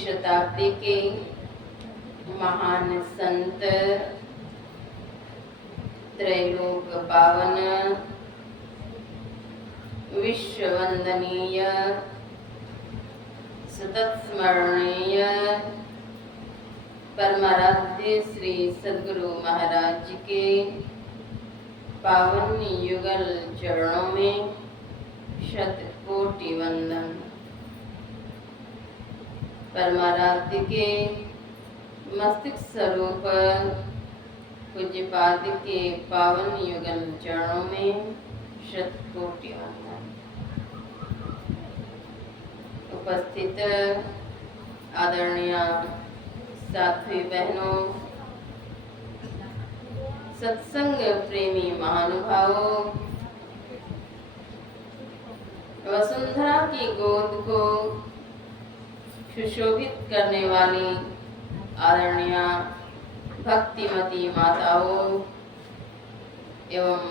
शताब्दी के महान संत त्रैलोक पावन विश्व वंदनीय सतत स्मरणीय परमाराध्य श्री सद्गुरु महाराज के पावन युगल चरणों में शत कोटि वंदन। परमाराध्य के मस्तिष्क स्वरूप पूज्यपाद के पावन युगल चरणों में शत कोटि वंदन। उपस्थित आदरणीय साध्वी बहनों, सत्संग प्रेमी महानुभावों, वसुंधरा की गोद को सुशोभित करने वाली आदरणीय भक्तिमती माताओं एवं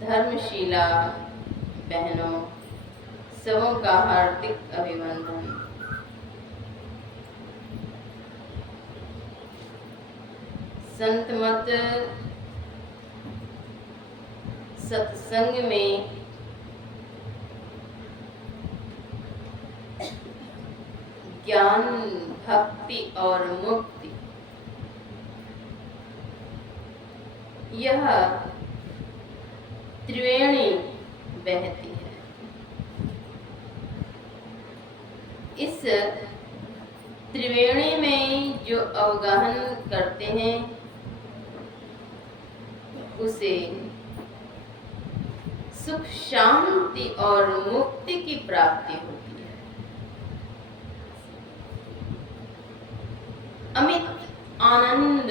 धर्मशीला बहनों, सबों का हार्दिक अभिनंदन। संत मत सत्संग में ज्ञान, भक्ति और मुक्ति, यह त्रिवेणी बहती है। इस त्रिवेणी में जो अवगाहन करते हैं उसे सुख, शांति और मुक्ति की प्राप्ति होती है। अमित आनंद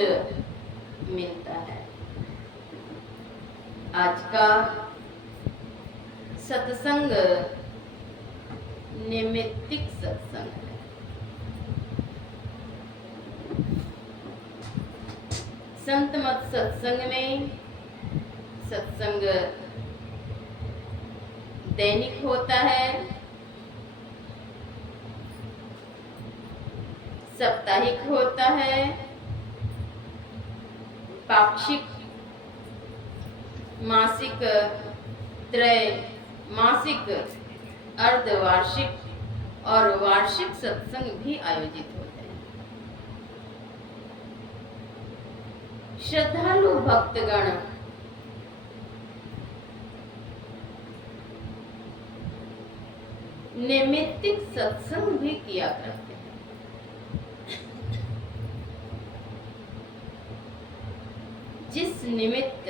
मिलता है। आज का सत्संग नैमित्तिक सत्संग है। संत मत सत्संग में सत्संग दैनिक होता है, साप्ताहिक होता है, पाक्षिक, मासिक, त्रैमासिक, अर्धवार्षिक और वार्षिक सत्संग भी आयोजित होते हैं। श्रद्धालु भक्तगण नैमित्तिक सत्संग भी किया करते हैं। जिस निमित्त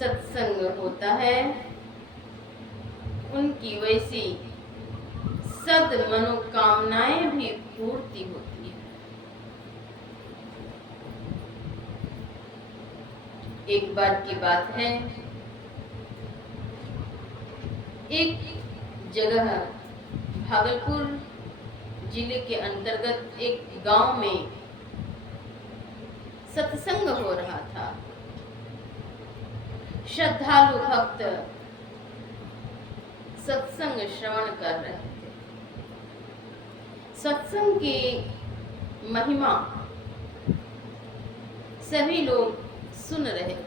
सत्संग होता है उनकी वैसी सद मनोकामनाएं भी पूर्ति होती है। एक बार की बात है, एक जगह भागलपुर जिले के अंतर्गत एक गांव में सत्संग हो रहा था। श्रद्धालु भक्त सत्संग श्रवण कर रहे थे। सत्संग की महिमा सभी लोग सुन रहे थे।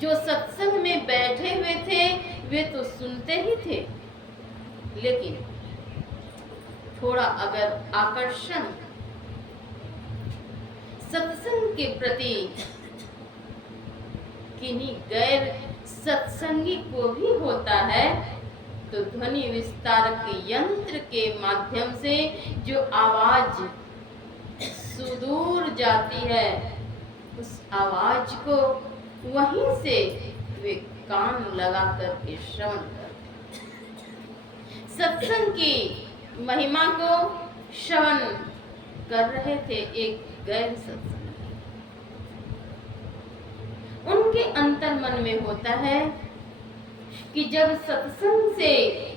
जो सत्संग में बैठे हुए थे वे तो सुनते ही थे, लेकिन थोड़ा अगर आकर्षण सत्संग के प्रति किन्हीं गैर सत्संगी को भी होता है तो ध्वनि विस्तारक यंत्र के माध्यम से जो आवाज सुदूर जाती है उस आवाज को वहीं से वे कान लगा करके श्रवण करते। सत्संग की महिमा को श्रवण कर रहे थे एक गैर सत्संग। उनके अंतर मन में होता है कि जब सत्संग से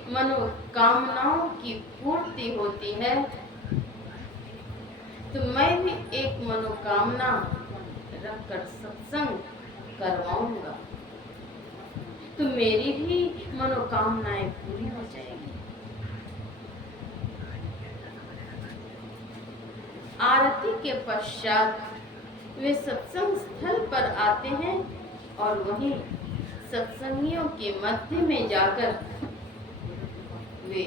मनोकामनाओं की पूर्ति होती है तो मैं भी एक मनोकामना रखकर सत्संग करवाऊंगा तो मेरी भी मनोकामनाएं पूरी हो जाएगी। आरती के पश्चात वे सत्संग स्थल पर आते हैं और वहीं सत्संगियों के मध्य में जाकर वे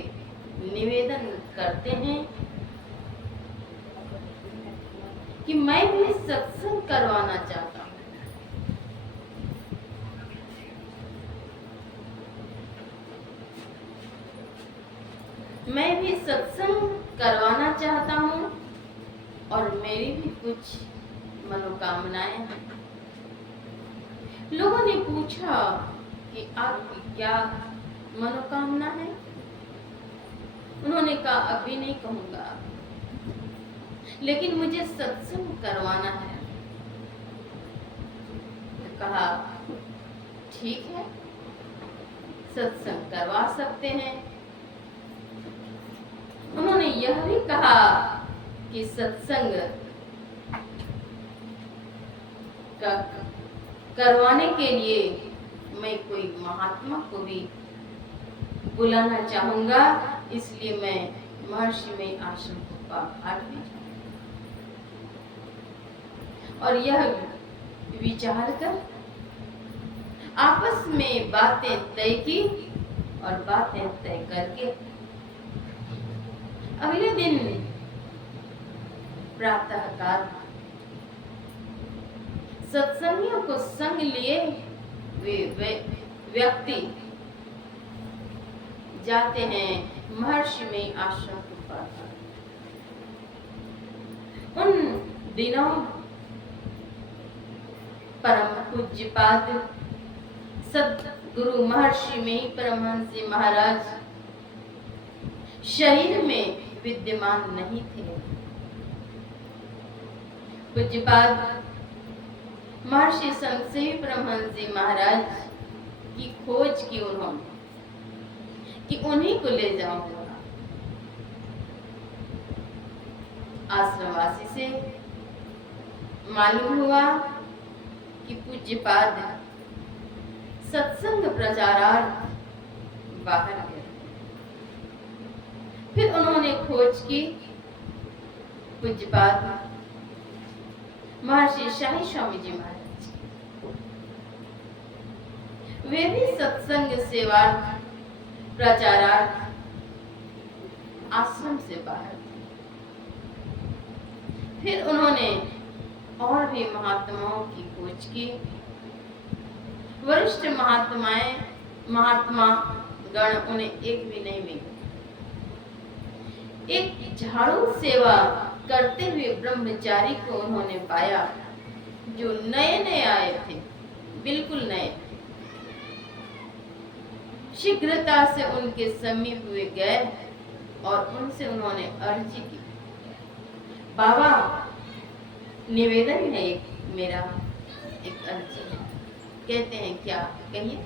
निवेदन करते हैं कि मैं भी सत्संग करवाना चाहता हूँ। मैं भी सत्संग करवाना चाहता हूँ और मेरी भी कुछ मनोकामनाएं हैं। लोगों ने पूछा कि आपकी क्या मनोकामना है? उन्होंने कहा अभी नहीं कहूंगा, लेकिन मुझे सत्संग करवाना है। तो कहा ठीक है, सत्संग करवा सकते हैं। उन्होंने यह भी कहा कि सत्संग करवाने के लिए मैं कोई महात्मा को भी बुलाना चाहूंगा, इसलिए मैं महर्षि में आश्रम को घाट में जाऊंगा। और यह विचार कर आपस में बातें तय की और बातें तय करके अगले दिन प्रातःकाल सत्संगियों को संग लिए वे व्यक्ति जाते हैं महर्षि में आश्रम के पास। उन दिनों परम पूज्यपाद सद्गुरु महर्षि में परमहंस जी महाराज शरीर में विद्यमान नहीं थे। पूज्यपाद महर्षि संतसेवी परमहंस जी महाराज की खोज की उन्होंने कि उन्हीं को ले जाऊंगा। आश्रमवासी से मालूम हुआ कि पूज्यपाद सत्संग प्रचारार्थ बाहर गए। फिर उन्होंने खोज की पूज्यपाद महर्षि शाही स्वामी जी महाराज, वे भी सत्संग सेवार्थ प्रचारार्थ आश्रम से बाहर थे। फिर उन्होंने और भी महात्माओं की खोज की। वरिष्ठ महात्मा गण उन्हें एक भी नहीं मिले। एक झाड़ू सेवा करते हुए ब्रह्मचारी को उन्होंने पाया, जो नए नए आए थे, बिल्कुल नए। शीघ्रता से उनके समीप हुए गए और उनसे उन्होंने अर्जी की, बाबा निवेदन है मेरा एक अर्जी है। कहते हैं क्या? कहिए।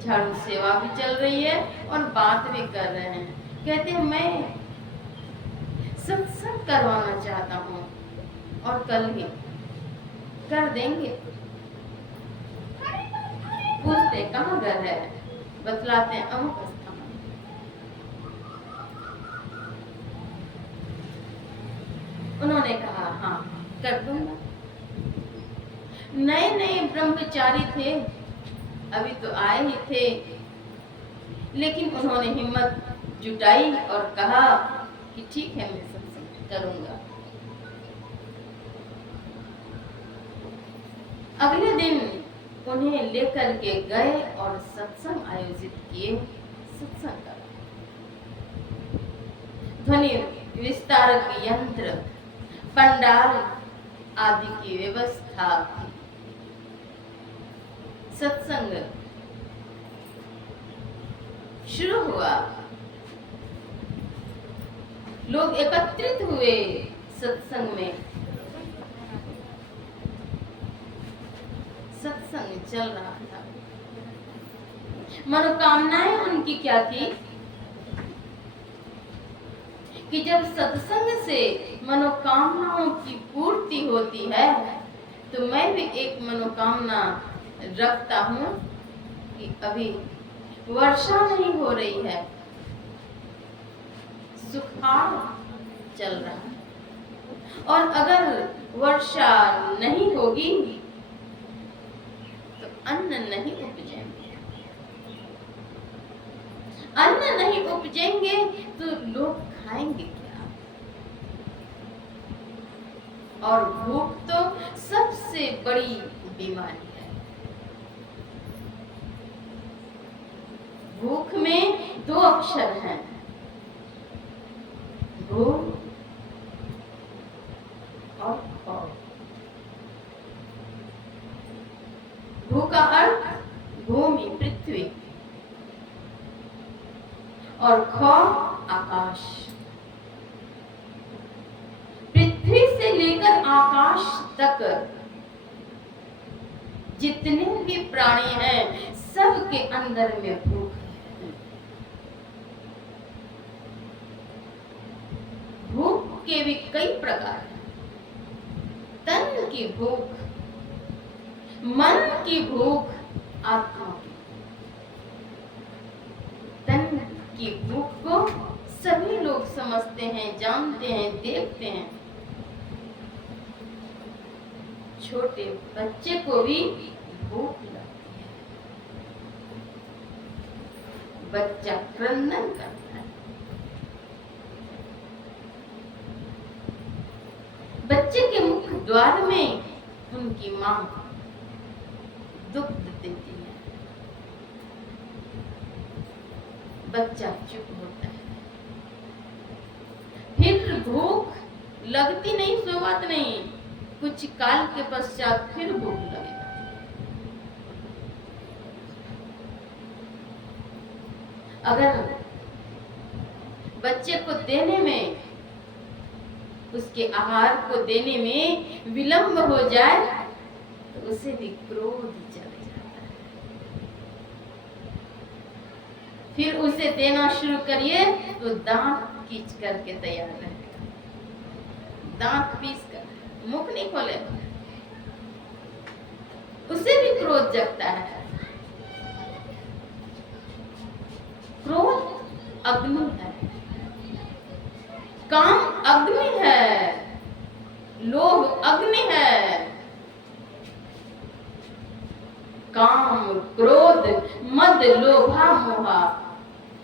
झाड़ू सेवा भी चल रही है और बात भी कर रहे हैं। कहते हैं मैं सत्संग करवाना चाहता हूँ और कल ही कर देंगे। पूछते कहाँ घर है? बतलाते हैं अमुक स्थान। उन्होंने कहा हाँ कर दूंगा। नए नए ब्रह्मचारी थे, अभी तो आए ही थे, लेकिन उन्होंने हिम्मत जुटाई और कहा कि ठीक है मैं सत्संग करूंगा। अगले दिन उन्हें लेकर के गए और सत्संग आयोजित किए। सत्संग करा, ध्वनि विस्तारक यंत्र, पंडाल आदि की व्यवस्था थी। सत्संग शुरू हुआ। लोग एकत्रित हुए सत्संग में। सत्संग चल रहा था। मनोकामनाएं उनकी क्या थी कि जब सत्संग से मनोकामनाओं की पूर्ति होती है तो मैं भी एक मनोकामना रखता हूँ कि अभी वर्षा नहीं हो रही है, सुखाड़ चल रहा है, और अगर वर्षा नहीं होगी तो अन्न नहीं उपजेंगे। अन्न नहीं उपजेंगे तो लोग खाएंगे क्या? और भूख तो सबसे बड़ी बीमारी है। भूख में 2 अक्षर हैं, भू और ख। भू का अर्थ भूमि, पृथ्वी, और ख आकाश। पृथ्वी से लेकर आकाश तक जितने भी प्राणी हैं, सबके अंदर में भूख है। भूख के भी कई प्रकार हैं। तन की भूख, मन की भूख, आत्मा की। तन की भूख को सभी लोग समझते हैं, जानते हैं, देखते हैं। छोटे बच्चे को भी भूख लगती है, बच्चा क्रंदन करता है। बच्चे के मुख द्वार में उनकी मां दुग्ध देती है, बच्चा चुप होता है। फिर भूख लगती नहीं, सो बात नहीं, कुछ काल के पश्चात फिर भूख लगेगा। अगर बच्चे को देने में, उसके आहार को देने में विलंब हो जाए तो उसे भी क्रोध चढ़ जाता है। फिर उसे देना शुरू करिए तो दांत खींच करके तैयार रहेगा, दांत पीस कर, मुख नहीं खोलेगा, उसे भी क्रोध जगता है। क्रोध अग्नि है, काम अग्नि है, लोभ अग्नि है। काम, क्रोध, मद, लोभा, मोहा।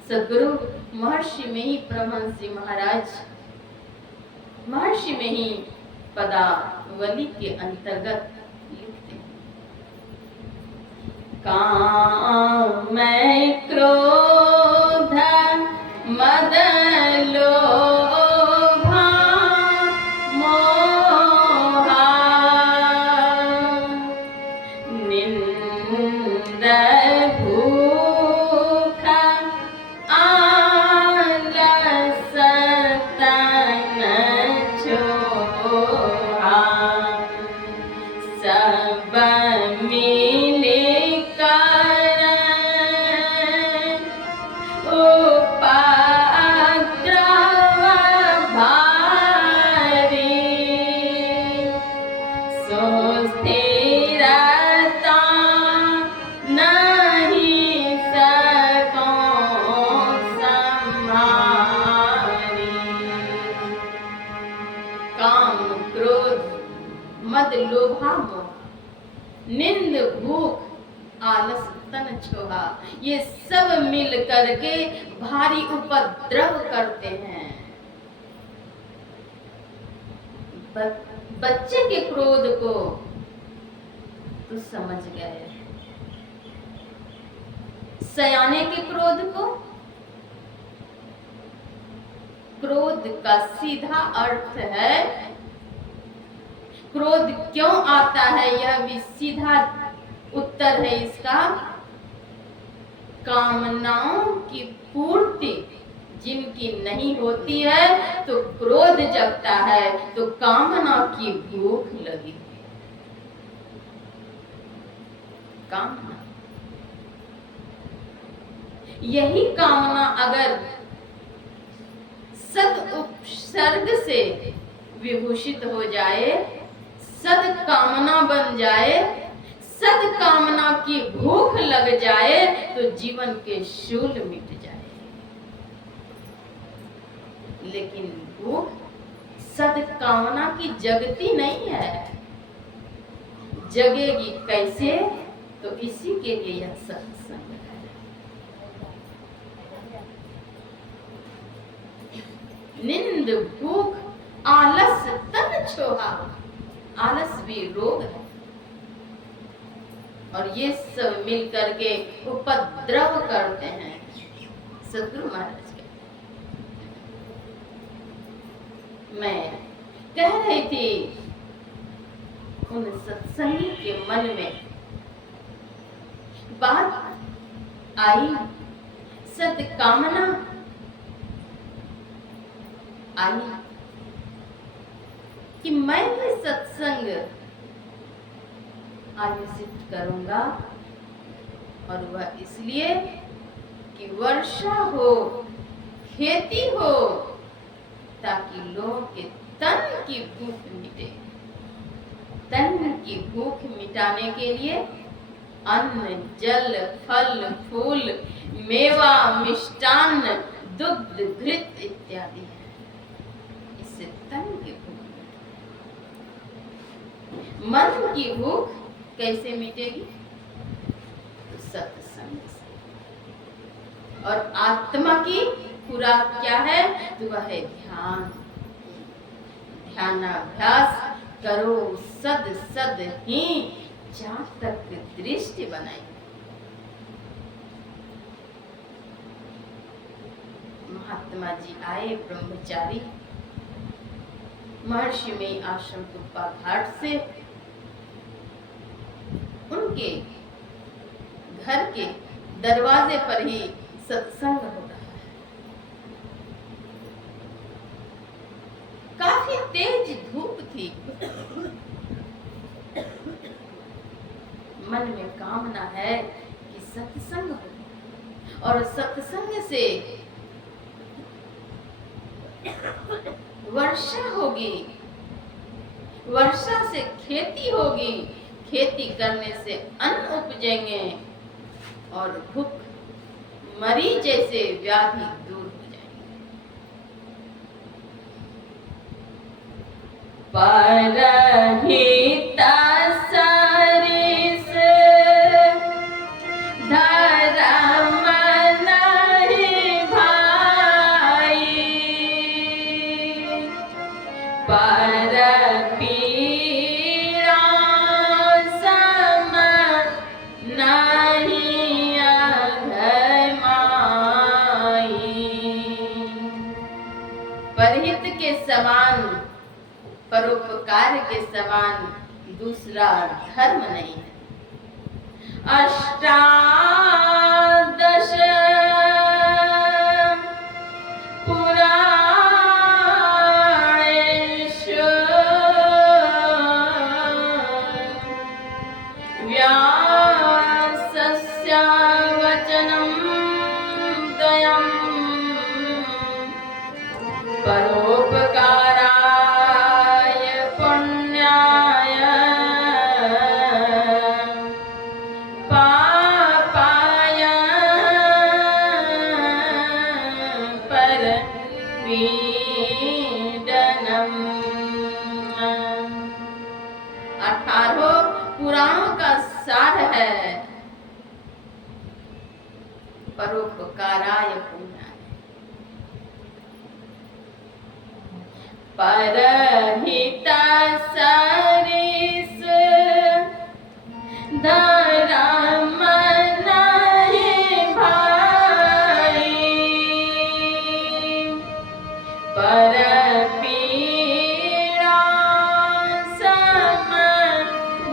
सदगुरु महर्षि में ही परमहंस महाराज महर्षि में ही पदावली के अंतर्गत लिखते हैं, काम, क्रोध, मद, लोभा, मोहा, निंद, भूख, आलस, तन छोहा, सब मिले मद, लोभा, मोह, निंद, भूख, आलस, तन छोहा, ये सब मिल करके भारी उपद्रव करते हैं। बच्चे के क्रोध को तो समझ गए, सयाने के क्रोध को, क्रोध का सीधा अर्थ है, क्रोध क्यों आता है, यह भी सीधा उत्तर है इसका, कामनाओं की पूर्ति जिनकी नहीं होती है तो क्रोध जगता है, तो कामना की भूख लगी। कामना, यही कामना अगर सद उपसर्ग से विभूषित हो जाए, सद कामना बन जाए, सद कामना की भूख लग जाए तो जीवन के शूल मिट जाए। लेकिन भूख सद कामना की जगती नहीं है, जगेगी कैसे, तो इसी के लिए यह सत्संग है। निंद, भूख, आलस, तन छोहा, आलस भी रोग है, और ये सब मिल करके उपद्रव करते हैं। सदगुरु महाराज के मैं कह रही थी, उन सत्संगी के मन में बात आई, सत्कामना आई कि मैं भी सत्संग आयोजित करूंगा, और वह इसलिए कि वर्षा हो, खेती हो, ताकि लोगों के तन की भूख मिटे। तन की भूख मिटाने के लिए अन्न, जल, फल, फूल, मेवा, मिष्टान्न, दुग्ध, घृत इत्यादि है। इससे तन की भूख मिटेगी। मन की भूख कैसे मिटेगी? तो सत्संग से। और आत्मा की खुराक क्या है? तो वह है ध्यान। ध्यानाभ्यास करो सद सद ही, जहां तक दृष्टि बनाई। महात्मा जी आए ब्रह्मचारी, महर्षि में आश्रम तुप्पा घाट से। उनके घर के दरवाजे पर ही सत्संग हो रहा है। काफी तेज धूप थी। मन में कामना है कि सत्संग हो, और सत्संग से वर्षा होगी, वर्षा से खेती होगी, खेती करने से अन्न उपजेंगे, और भूख मरी जैसे व्याधि दूर हो जाएंगे। परहिता सरिस धर्म नहीं भाई, पर पीड़ा सम नहीं अधमाई। परहित के समान, परोपकार के समान दूसरा धर्म नहीं है। अष्टादश पुराणेषु व्यासस्य वचनं द्वयम् परोपकाराय पुण्याय पापाय परपीडनम्। 18 पुराणों का सार है परोपकाराय पुण्याय। परहिता सरिस धर्म नहीं भाई, पर पीड़ा सम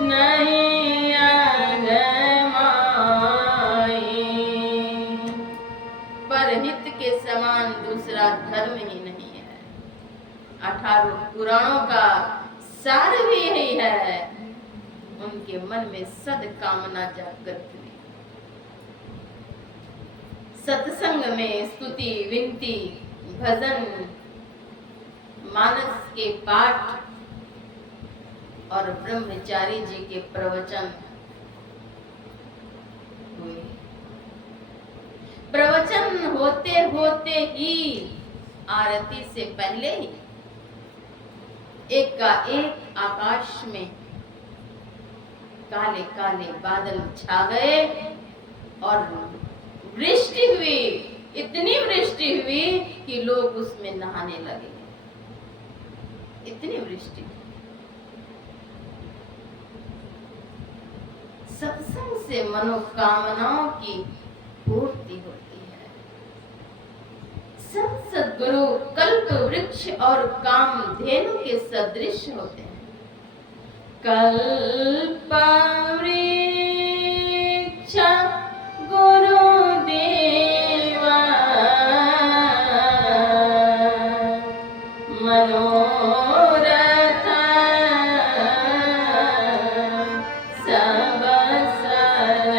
नहीं अधमाई। परहित के समान दूसरा धर्म ही नहीं है। 18 पुराणों का सार भी यही है। उनके मन में सद्कामना जागृत हुई। सत्संग में स्तुति, विनती, भजन, मानस के पाठ और ब्रह्मचारी जी के प्रवचन हुए। प्रवचन होते होते ही आरती से पहले ही एक का एक आकाश में काले काले बादल छा गए और वृष्टि हुई। इतनी वृष्टि हुई कि लोग उसमें नहाने लगे। इतनी वृष्टि। सत्संग से मनोकामनाओं की पूर्ति होती है। संत सद्गुरु कल्प वृक्ष और कामधेनु के सदृश होते हैं। कल्प वृक्ष गुरुदेवा मनोरथ सब सरण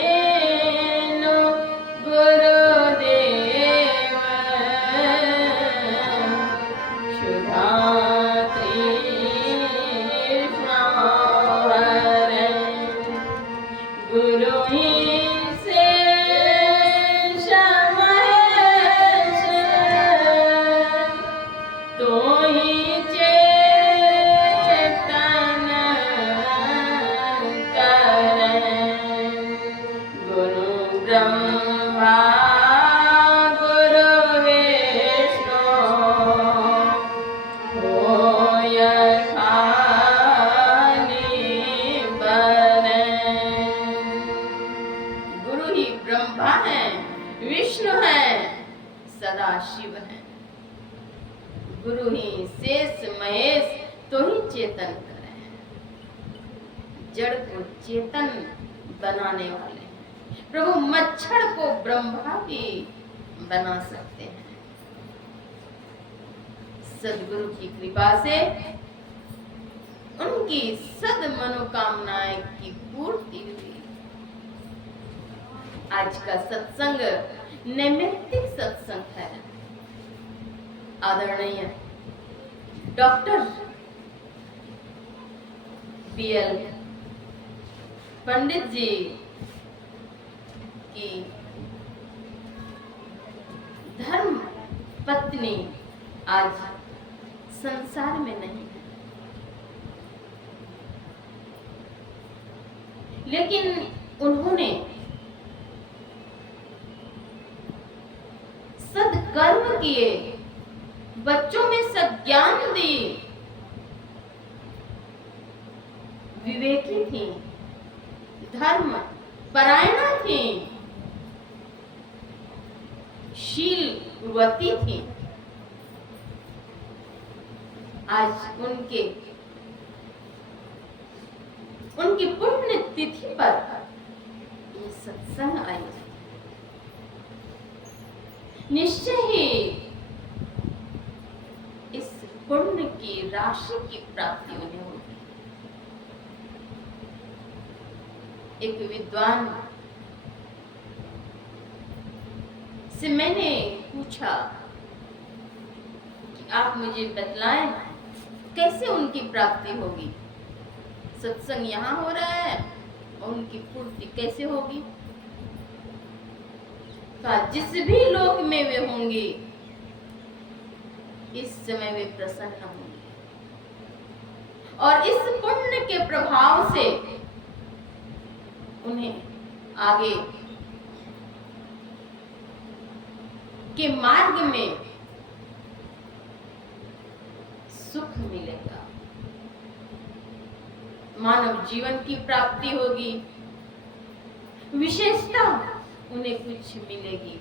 कामधेनु गुरुदेव क्षुधा तृष्णा हरण गुरु ही ब्रह्मा गुरु विष्णु होय खानि बरन। गुरु ही ब्रह्मा है, विष्णु है, सदा शिव है। गुरु ही शेष महेश तो ही चेतन करे, जड़ को चेतन बनाने वाले प्रभु मच्छर को ब्रह्मा भी बना सकते हैं। सद्गुरु की कृपा से उनकी सद मनोकामनाएं की पूर्ति हुई। आज का सत्संग नैमित्तिक सत्संग है। आदरणीय डॉक्टर BL पंडित जी की धर्म पत्नी आज संसार में नहीं है, लेकिन उन्होंने सद्कर्म किए, बच्चों में सज्ञान दी, विवेकी थी, धर्म परायणा थी, शीलवती थी। आज उनकी पुण्य तिथि पर ये सत्संग आई। निश्चय ही इस पुण्य की राशि की प्राप्ति उन्हें होगी। एक विद्वान से मैंने पूछा कि आप मुझे बतलाएं कैसे उनकी प्राप्ति होगी। सत्संग यहाँ हो रहा है और उनकी पूर्ति कैसे होगी। कहा जिस भी लोक में वे होंगे इस समय वे प्रसन्न होंगे और इस पुण्य के प्रभाव से उन्हें आगे के मार्ग में सुख मिलेगा, मानव जीवन की प्राप्ति होगी, विशेषता उन्हें कुछ मिलेगी।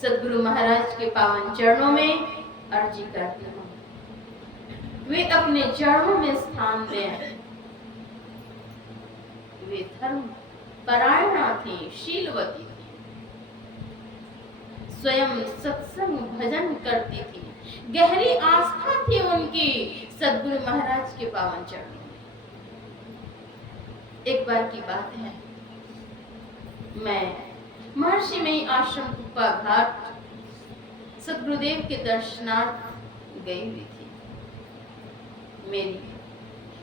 सद्गुरु महाराज के पावन चरणों में अर्जी करती हूँ, वे अपने चरणों में स्थान दें। वे धर्म परायणा थी, शीलवती थी, स्वयं सत्संग भजन करती थी, गहरी आस्था थी उनकी सद्गुरु महाराज के पावन चरणों में। एक बार की बात है, मैं महर्षि मई आश्रम कुप्पा घाट सद्गुरुदेव के दर्शनार्थ गई हुई थी। मेरी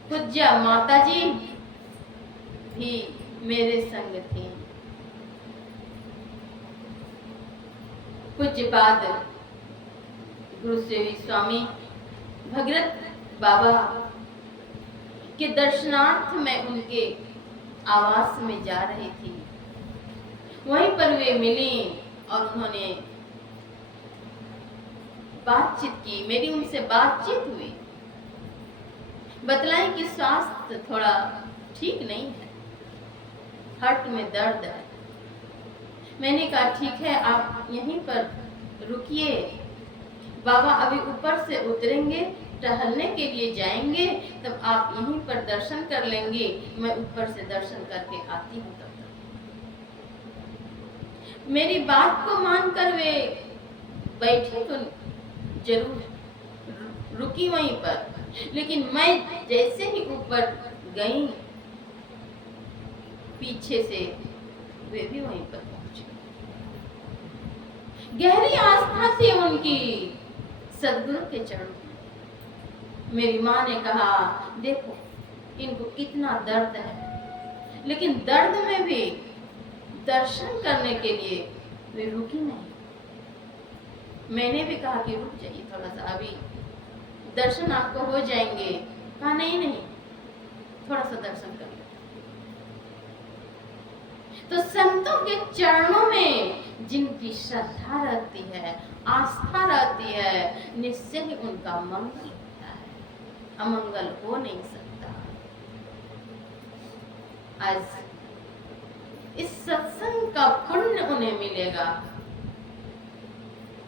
पूज्य माता जी भी मेरे संग थी। पूज्यपाद गुरुसेवी स्वामी भगीरथ बाबा के दर्शनार्थ मैं उनके आवास में जा रही थी। वहीं पर वे मिली और उन्होंने बातचीत की, मेरी उनसे बातचीत हुई, बतलाएं कि स्वास्थ्य थोड़ा ठीक नहीं है, हार्ट में दर्द है। मैंने कहा ठीक है, आप यहीं पर रुकिए, बाबा अभी ऊपर से उतरेंगे, टहलने के लिए जाएंगे, तब आप यहीं पर दर्शन कर लेंगे, मैं ऊपर से दर्शन करके आती हूँ। तब तक मेरी बात को मानकर वे बैठी तो जरूर, रुकी वहीं पर, लेकिन मैं जैसे ही ऊपर गई, पीछे से वे भी वहीं पर पहुंचे। गहरी आस्था थी उनकी सद्गुरु के चरणों में। मेरी माँ ने कहा, देखो इनको कितना दर्द है, लेकिन दर्द में भी दर्शन करने के लिए वे रुकी नहीं। मैंने भी कहा कि रुक जाइए थोड़ा सा, अभी दर्शन आपको हो जाएंगे। कहा नहीं नहीं, थोड़ा सा दर्शन कर लो। तो संतों के चरणों में जिनकी श्रद्धा रहती है, आस्था रहती है, निश्चय ही उनका मंगल होता है, अमंगल हो नहीं सकता। आज इस सत्संग का पुण्य उन्हें मिलेगा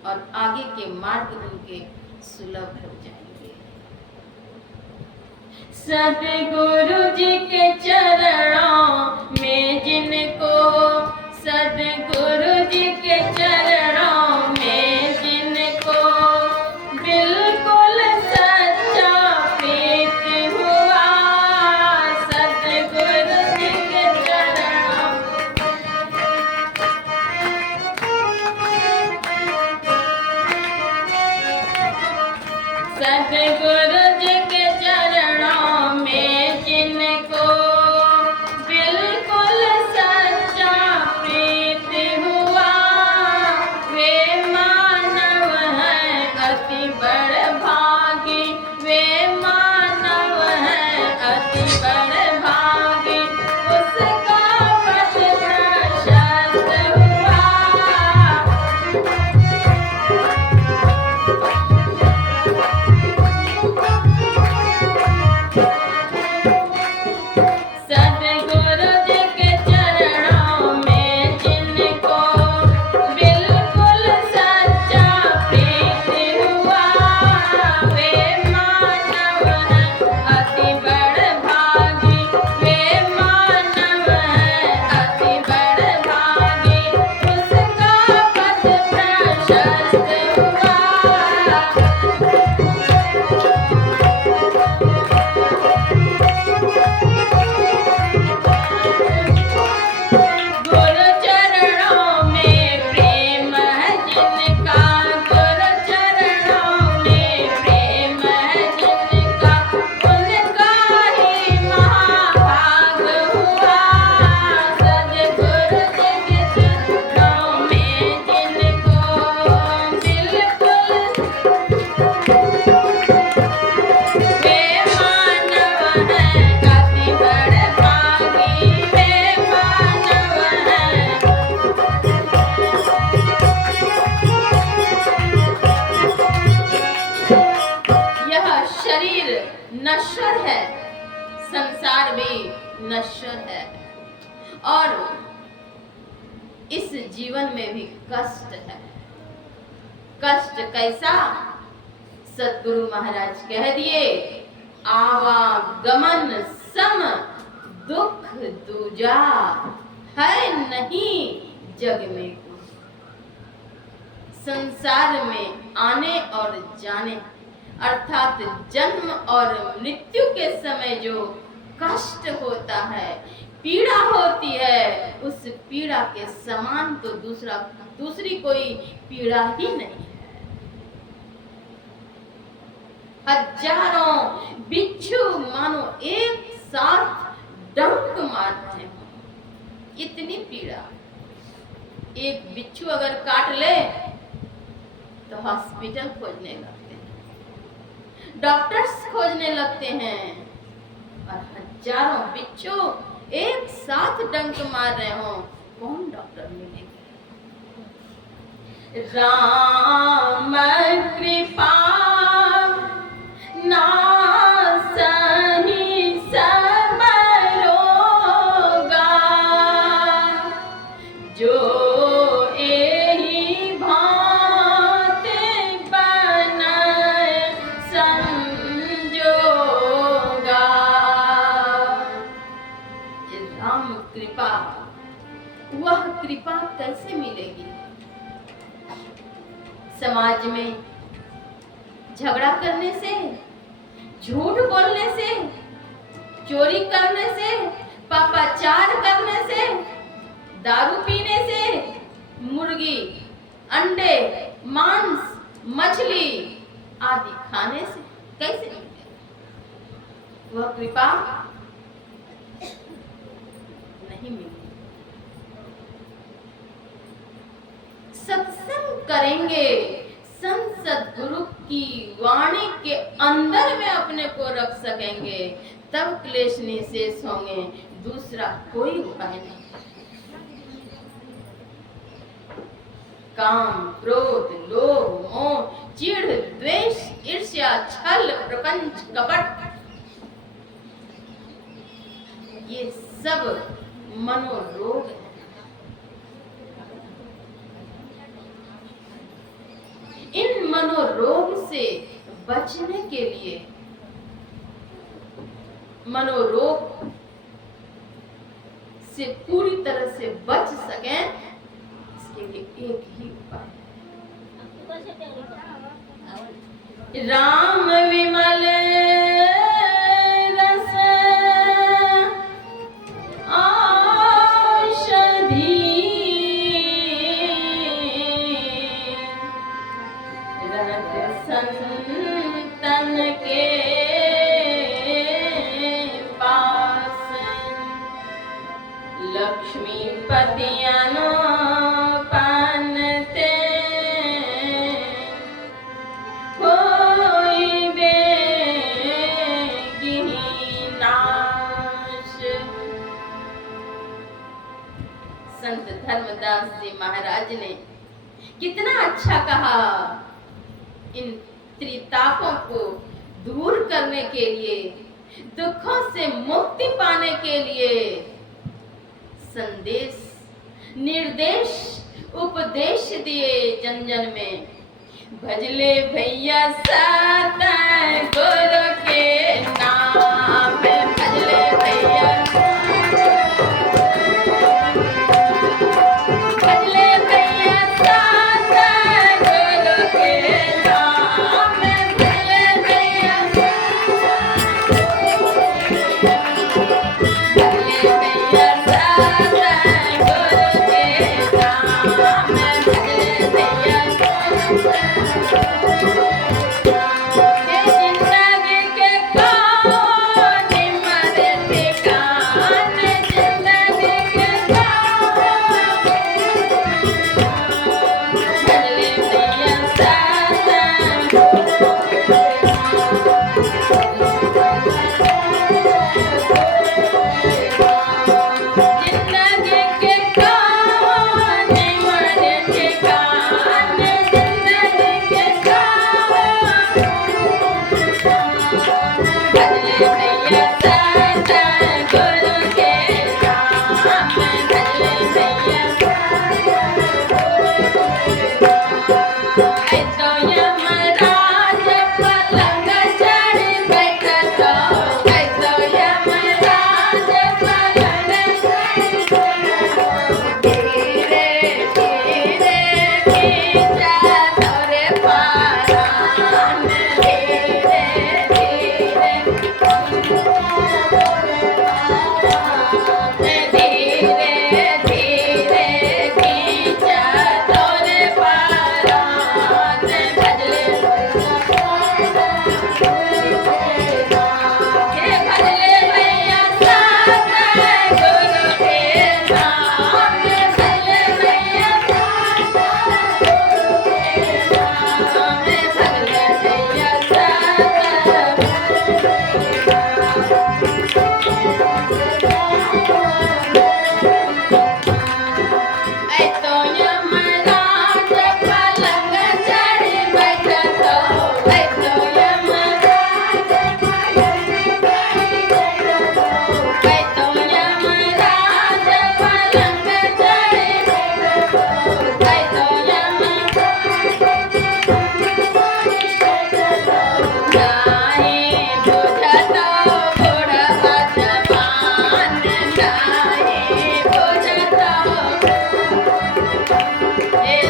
और आगे के मार्ग उनके सुलभ हो जाएंगे। सद्गुरु जी के चरणों में जिनको, सद्गुरु जी के चरणों में जिनको बिल्कुल सच्चा प्रीत हुआ, सद्गुरु जी के चरणों, सद्गुरु जी के चरणों में जिनको बिल्कुल सच्चा प्रीत हुआ, वे मानव हैं अति बड़ भागी, वे मानव हैं अति बड़ भागी, उसका पथ प्रशस्त हुआ। सद्गुरु जी के चरणों में जिनको बिल्कुल सच्चा प्रीत हुआ, वे मानव हैं अति बड़ भागी, वे मानव हैं अति बड़ भागी, उसका पथ प्रशस्त हुआ। गुरु चरणों में प्रेम है जिनका, गुरु चरणों में प्रेम है जिनका, उनका ही महाभाग हुआ। सद्गुरु जी के चरणों में जिनको बिल्कुल, वे मानव हैं अति बड़ भागी, वे मानव हैं। यह शरीर नश्वर है, संसार भी नश्वर है, और इस जीवन में भी कष्ट है। कष्ट कैसा? सद्गुरु महाराज कह दिए, आवागमन सम दुख दूजा, है नहीं जग में कुछ। संसार में आने और जाने, अर्थात जन्म और मृत्यु के समय जो कष्ट होता है, पीड़ा होती है, उस पीड़ा के समान तो दूसरी कोई पीड़ा ही नहीं है। हजारों बिच्छू मानो एक साथ डंक मारते हैं, इतनी पीड़ा। एक बिच्छू अगर काट ले तो हॉस्पिटल खोजने लगते हैं, डॉक्टर्स खोजने लगते हैं, और हजारों बिच्छू एक साथ डंक मार रहे हो, कौन डॉक्टर मिलेंगे? राम कृपा जो एही भांति बनाए संजोगा। ये राम कृपा, वह कृपा कैसे मिलेगी? समाज में झगड़ा करने से, झूठ बोलने से, चोरी करने से, पापाचार करने से, दारू पीने से, मुर्गी, अंडे, मांस, मछली आदि खाने से कैसे मिलेगी वह कृपा? नहीं मिलेगी। सत्संग करेंगे, संत सद्गुरु की वाणी के अंदर में अपने को रख सकेंगे, तब क्लेश निशेष होंगे, दूसरा कोई उपाय नहीं। काम, क्रोध, लोभ, मोह, चिढ़, द्वेष, ईर्ष्या, छल, प्रपंच, कपट, ये सब मनोरोग है। इन मनोरोग से बचने के लिए, मनोरोग से पूरी तरह से बच सकें, इसके लिए एक ही उपाय है। राम विमल रस औषधि, रत संतन के पास, लक्ष्मीपति अनुपनते होइबे नाश। संत धर्मदास जी महाराज ने कितना अच्छा कहा। इन त्रितापों को दूर करने के लिए, दुखों से मुक्ति पाने के लिए संदेश, निर्देश, उपदेश दिए जन जन में। भजले भैया सतगुरु के नाम, भजले भैया, भजले भैया सतगुरु के नाम, भजले भैया, भजले भैया सतगुरु के नाम, भजले भैया। जिंदगी के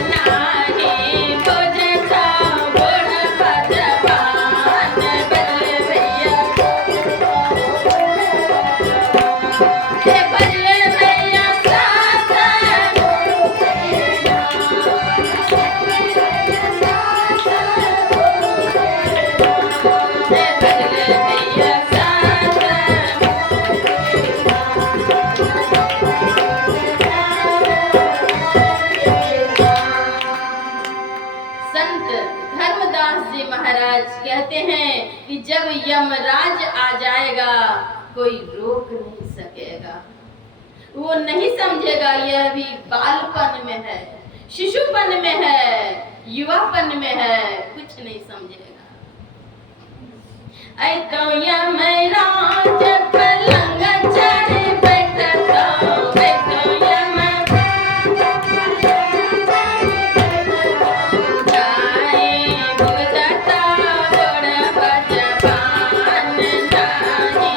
नाही बुझता बुढ़वा जवान बदले भैया हे बदले भैया साथ हे बदले भैया साथ संत धर्मदास जी महाराज कहते हैं कि जब यमराज आ जाएगा कोई रोक नहीं सकेगा। वो नहीं समझेगा यह भी बालपन में है, शिशुपन में है, युवापन में है, कुछ नहीं समझेगा। ऐ तो यमराज पलंग चढ़ बैठता, ऐ तो यमराज जाए बुझता बुढ़वा जवान जाए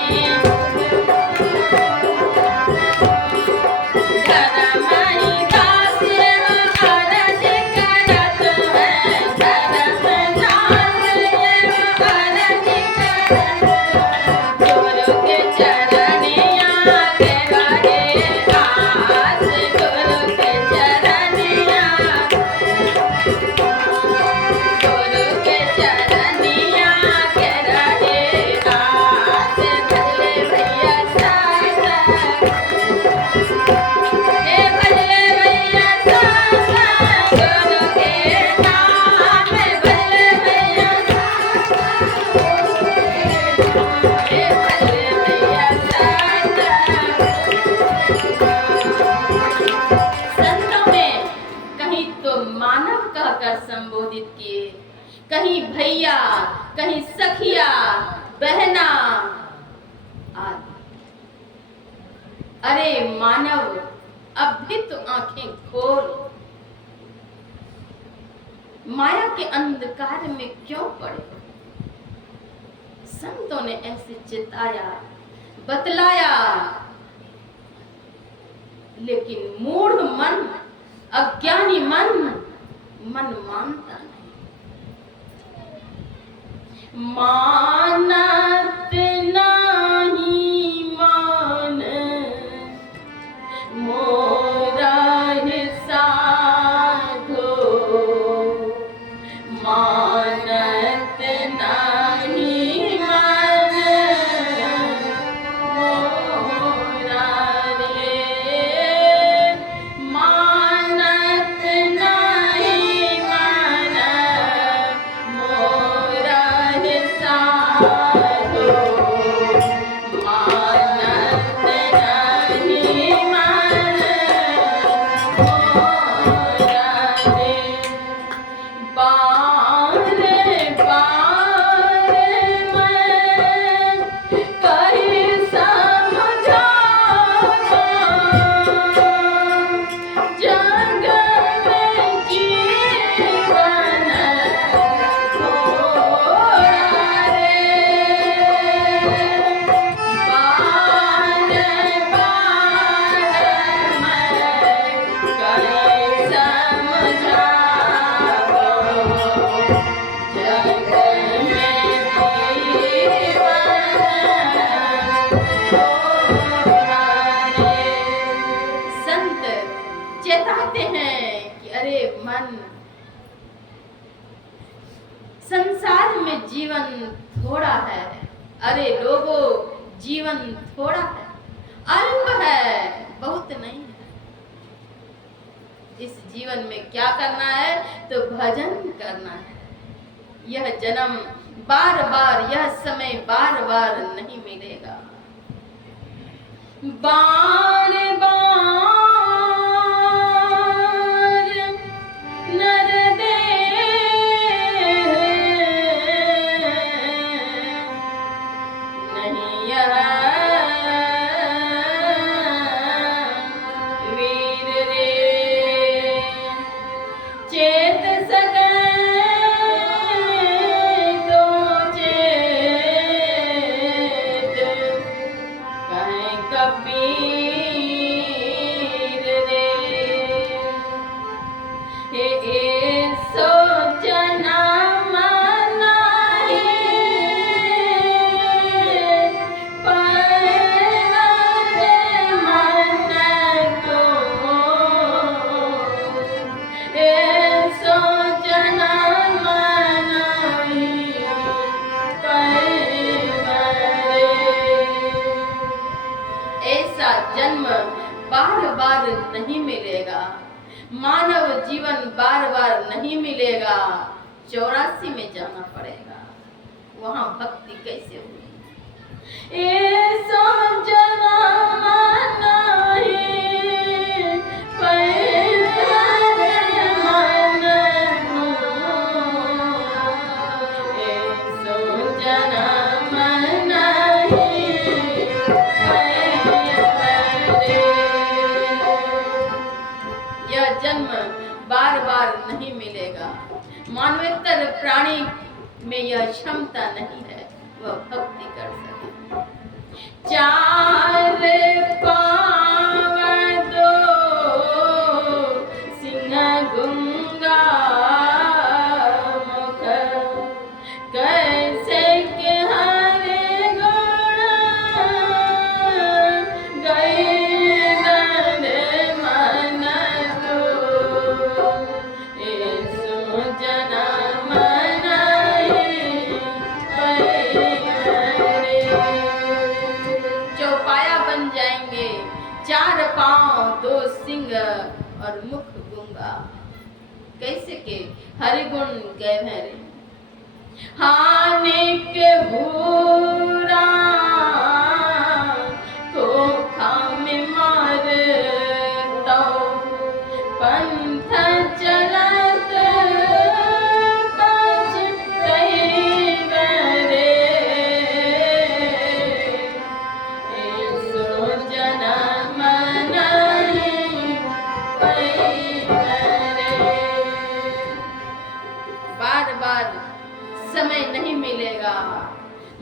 धर्माई दास अरज करत है, धर्मदास अरज करत गुरु के चरनिया के रहे आस, गुरु के चरनिया के रहे आस बदले भैया साथ हे बदले भैया साथ गुरु के नाम बदले भैया हे बदले भैया साथ। संतों ने कहीं तो मानव कहकर संबोधित किए, कहीं भैया, कहीं सखिया, बहना आदि। अरे मानव, अब भी तो आंखें खोल, माया के अंधकार में क्यों पड़े हो? संतों ने ऐसे चिताया, बतलाया, लेकिन मूढ़ मन, अज्ञानी मन मानता नहीं। मानत नाही मान मोरा साधो, मानत नाही मान मोरा रे, मानत नाही मान मोरा साधो, मानत नाही मान मोरा रे। बार बार मैं कहीं समझावा, जग में जीवन थोड़ा रे। बार बार मैं कहीं समझावा, जग में जीवन थोड़ा रे। संत चेताते हैं कि अरे मन, संसार में जीवन थोड़ा है। अरे लोगों, जीवन थोड़ा है, अल्प है, बहुत नहीं है। इस जीवन में क्या करना है? तो भजन करना है। यह जन्म बार बार, यह समय बार बार नहीं मिलेगा। बार बार नर दे नहीं यह वीर रे, चेत सके तो चेत कहीं कभी मानव जीवन बार बार नहीं मिलेगा, 84 में जाना पड़ेगा। वहां भक्ति कैसे हुई? ए समझना नहीं जन्म बार बार नहीं मिलेगा। मानवेतर प्राणी में यह क्षमता नहीं है वह भक्ति कर सके। चार पाँव दो सिंह गुंगा मुख कैसे के हरे गुण गए मन चौपाया बन जाएंगे, 4 पांव 2 सिंह और मुख गूंगा। कैसे के हरिगुण गए भरे हानिक भूरा खोखा में मार तो पंथ चलत बज कहीं गरे सो जन्म नहीं बार बार समय नहीं मिलेगा।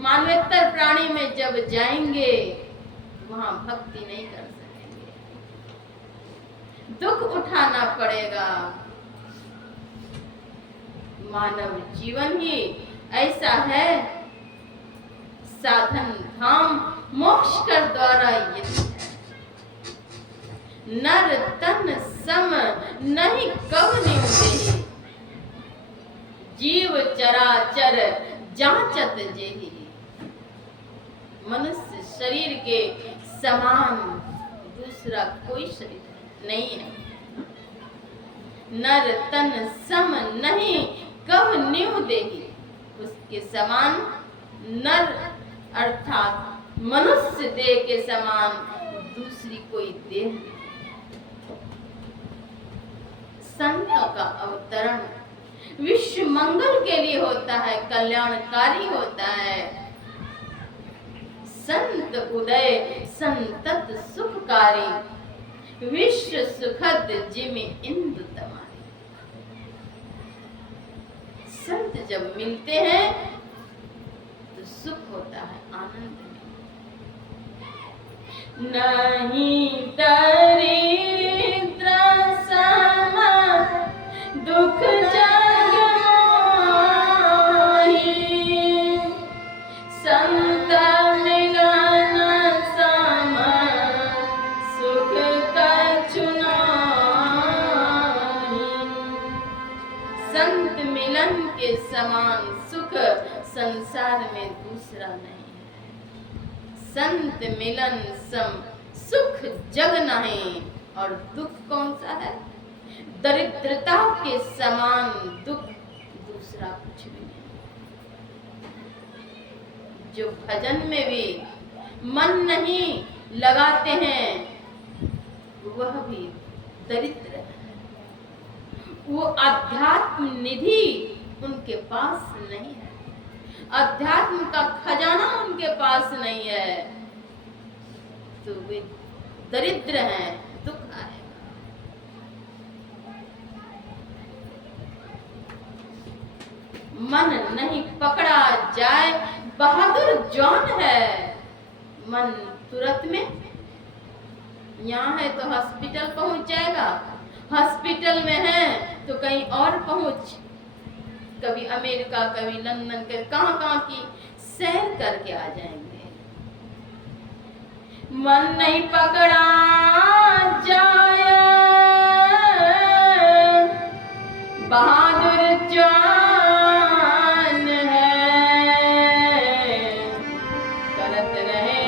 मानवेतर प्राणी में जब जाएंगे वहां भक्ति नहीं कर सकेंगे, दुख उठाना पड़ेगा। मानव जीवन ही ऐसा है, साधन धाम मोक्ष कर द्वारा यही है। नर तन सम नहीं कब निमते, जीव चराचर जांचत जेहि। मनुष्य शरीर के समान दूसरा कोई शरीर नहीं है। नर तन सम नहीं कब न्यू देही, उसके समान नर अर्थात मनुष्य देह के समान दूसरी कोई देह नहीं। संतों का अवतरण विश्व मंगल के लिए होता है, कल्याणकारी होता है। संत उदय संतत सुखकारी, विश्व सुखद जिमि इंदु तमारी। संत जब मिलते हैं तो सुख होता है, आनंद में। नहीं दरिद्र सम दुख संत मिलन सम सुख कछु नाही। संत मिलन के समान सुख संसार में दूसरा नहीं है। संत मिलन सम सुख जग नहीं, और दुख कौन सा है? दरिद्रता के समान दुख दूसरा कुछ भी नहीं। जो भजन में भी मन नहीं लगाते हैं वह भी दरिद्र है। वो अध्यात्म निधि उनके पास नहीं है, अध्यात्म का खजाना उनके पास नहीं है, तो वे दरिद्र हैं, दुख आएगा। मन नहीं पकड़ा जाए बहादुर जौन है। मन तुरंत में यहाँ है तो हॉस्पिटल पहुंच जाएगा, हॉस्पिटल में है तो कहीं और पहुंच, कभी अमेरिका कभी लंदन के कहाँ की सैर करके आ जाएंगे। मन नहीं पकड़ा जाए बहादुर जवान है, करत रहे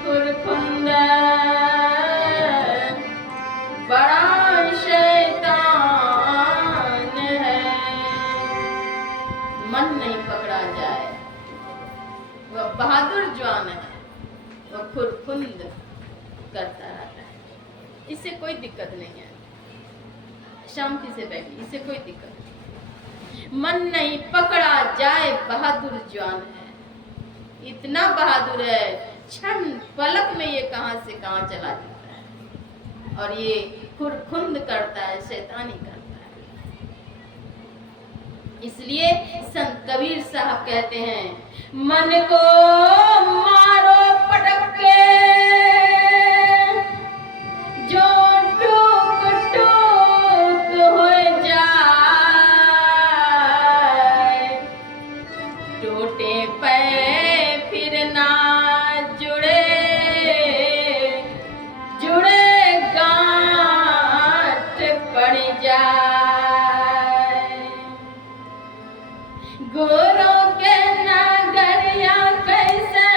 खुरखुंद बड़ा शांति से बैठी, इसे कोई दिक्कत नहीं। मन नहीं पकड़ा जाए बहादुर जवान है, इतना बहादुर है क्षण पलक में ये कहां से कहां चला जाता है और ये खुरखुंद करता है, शैतानी करता है। इसलिए संत कबीर साहब कहते हैं मन को मारो पटक के जो टूक टूक हो जाए, टूटे पे फिर ना जुड़े जुड़े गांठ पड़ जाए। गोरों के नगरिया कैसे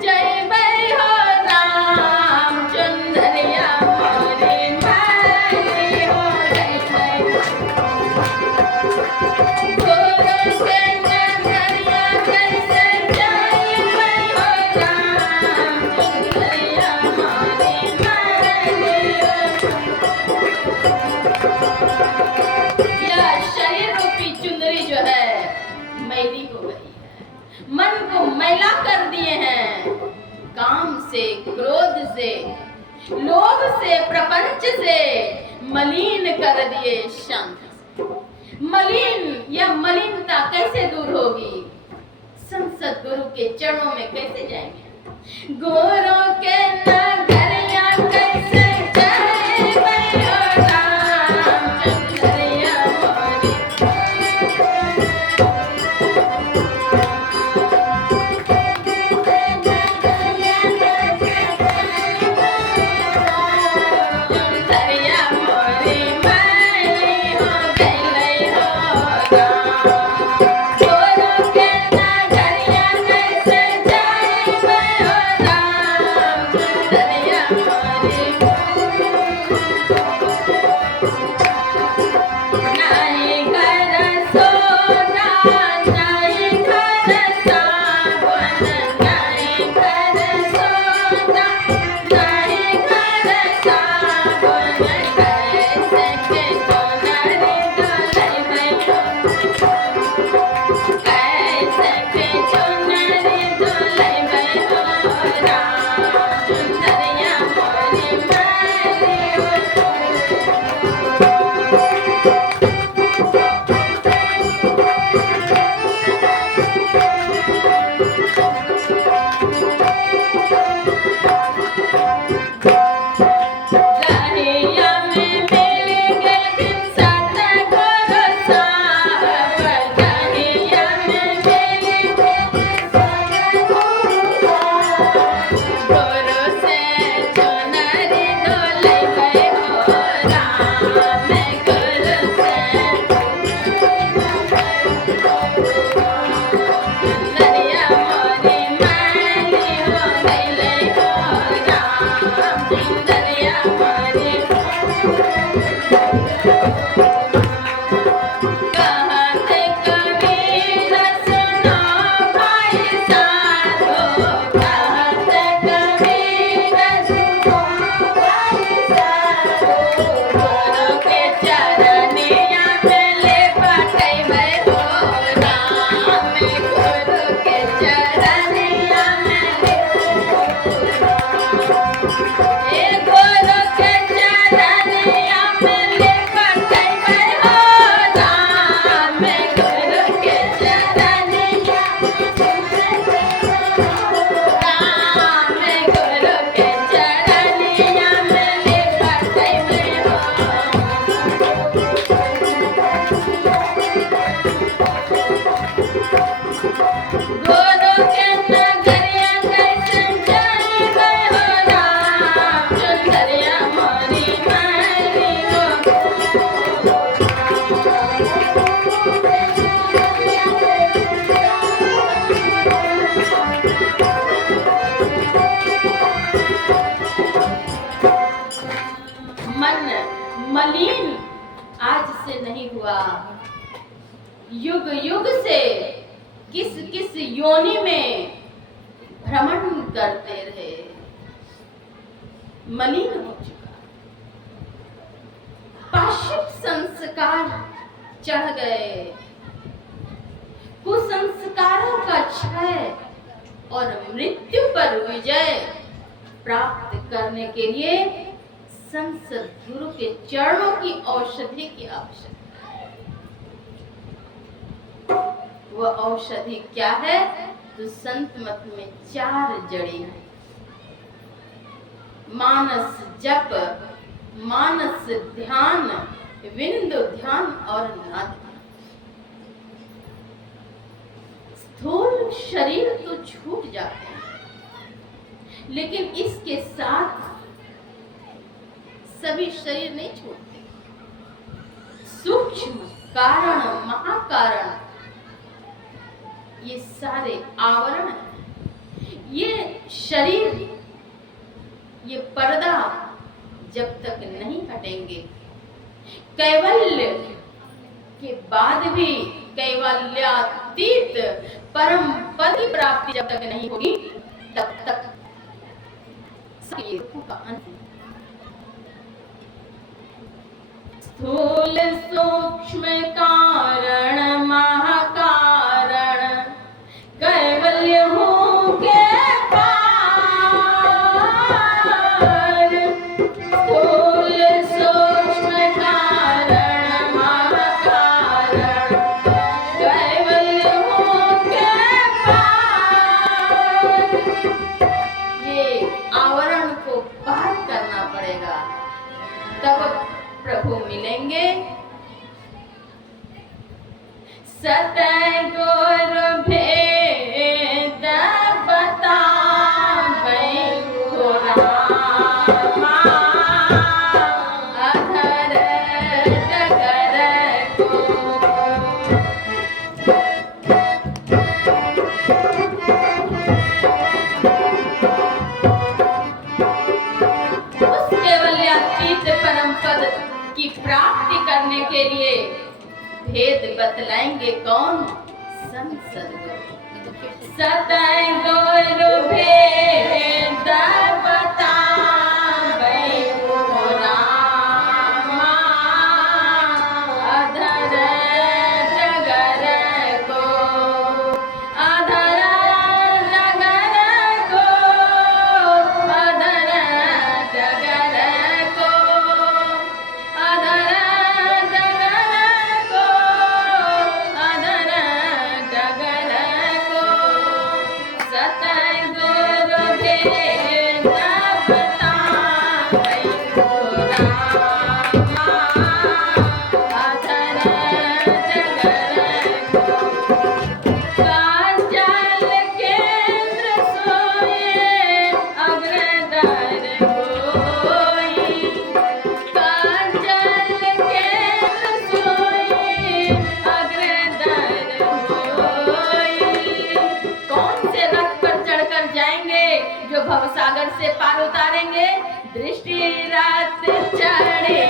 जइबै हो राम चंदरिया मोरी माई हो गई। गोरों के नगरिया कैसे जइबै हो राम चंदरिया मोरी माई हो। यह शरीर रूपी चुंदरी जो है मैली हो गई है, मन को मैला कर दिए हैं, काम से, क्रोध से, लोभ से, प्रपंच से मलिन कर दिए शांत। मलिन, यह मलिनता कैसे दूर होगी? संसद गुरु के चरणों में कैसे जाएंगे? गोरों के नगरिया कैसे जइबै हो राम चंदरिया मोरी। चंदरिया मोरी माई हो गई हो राम। गोरों के नगरिया कैसे जइबै हो राम चंदरिया मोरी। नहीं घर सोना नहीं घर सावन, नहीं घर सोना नहीं घर सावन, कैसे के चुनरी डोलैबै हो, कैसे के चुनरी डोलैबै हो राम चंदरिया मोरी माई हो। रहिया में मिल गेलखिन सतगुरु साहब, रहिया में मिल गेलखिन सतगुरु साहब, गुरु से चुनरी डोलैबै हो राम, गुरु से चंदरिया मोरी माई हो गई हो राम चंदरिया मोरी। कहते कबीर सुनो भाई साधो, कहते कबीर सुनो भाई साधो, गुरु के चरनिया में ले बैठबै हो राम, गुरु के चरनिया में ले। ए गुरु के चरनिया में ले बैठबै हो राम, गुरु के चरनिया राम, गुरु के चरनिया में ले बैठबै हो। गोरों के नगरिया कैसे जइबै हो राम चंदरिया मोरी माई हो। मन मलिन आज से नहीं हुआ, युग युग से किस किस योनि में भ्रमण करते रहे, मलिन हो चुका। पाश्चात्य चढ़ गए। कुसंस्कारों का क्षय और मृत्यु पर विजय प्राप्त करने के लिए संसद गुरु के चरणों की औषधि की आवश्यकता है। वह औषधि क्या है? तो संत मत में 4 जड़ी हैं। मानस जप, मानस ध्यान, विंदु ध्यान और नाद। स्थूल शरीर तो छूट जाते हैं, लेकिन इसके साथ सभी शरीर नहीं छूटते। सूक्ष्म कारण, महाकारण, ये सारे आवरण हैं। ये शरीर, ये पर्दा जब तक नहीं हटेंगे, कैवल्य के बाद भी कैवल्यातीत परम पद की प्राप्ति जब तक नहीं होगी, तब तक सबके दुखों का अंत। स्थूल सूक्ष्म कारण महाकारण कैवल्य हो के प्रभु मिलेंगे। सतगुर भेद बतावे हो रामा, अधर डगर को। उस केवल्यातीत परम पद की प्राप्ति करने के लिए भेद बतलाएंगे कौन? सतगुरु भेद बतावे हो रामा, अधर डगर को, अधर डगर को, अधर डगर को, अधर डगर को, अधर डगर को। सतगुरु भेद बतावे हो रामा, अधर डगर को। कांचन केंद्र सोए अग्रदर होई, कांचन केंद्र सोए अग्रदर होई। कौन से रथ पर चढ़कर जाएंगे जो भवसागर से पार उतारेंगे? दृष्टि रथ चढ़े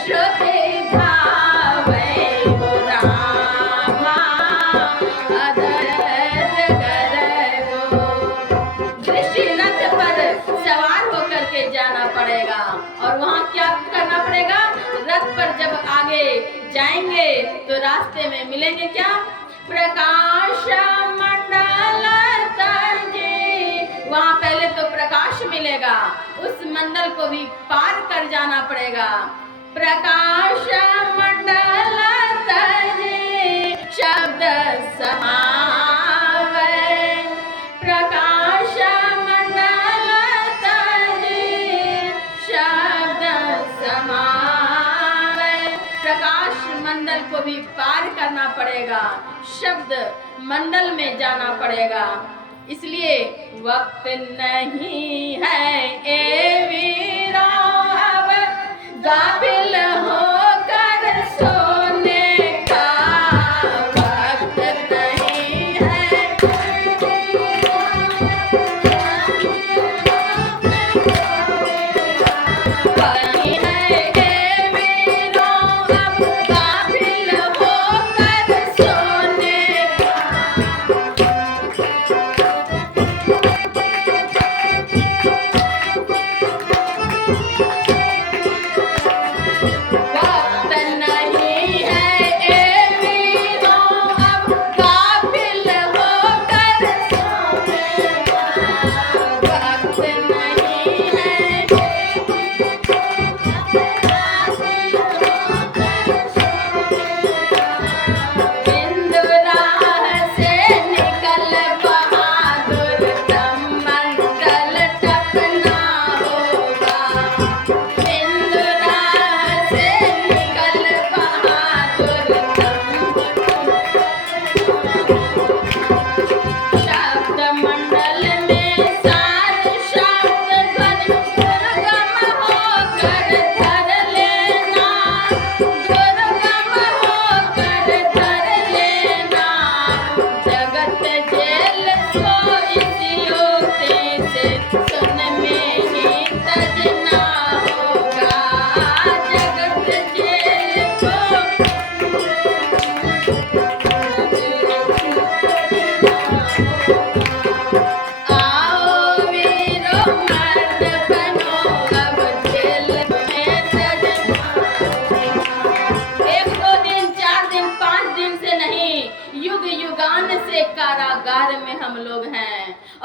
श्रुति भावे हो रामा, अधर डगर को। दृष्टि रथ पर सवार होकर के जाना पड़ेगा। और वहाँ क्या करना पड़ेगा? रथ पर जब आगे जाएंगे तो रास्ते में मिलेंगे क्या? प्रकाश मंडल तर्जे। वहाँ पहले तो प्रकाश मिलेगा, उस मंडल को भी पार कर जाना पड़ेगा। प्रकाश मंडल तर्जे शब्द समावे, प्रकाश मंडल तर्जे शब्द समावे। प्रकाश मंडल को भी पार करना पड़ेगा, शब्द मंडल में जाना पड़ेगा। इसलिए वक्त नहीं है ए वीरा, अब गाफिल होकर सोने का वक्त नहीं है। नहीं है ए वीरा, अब गाफिल होकर सोने का। वक्त नहीं है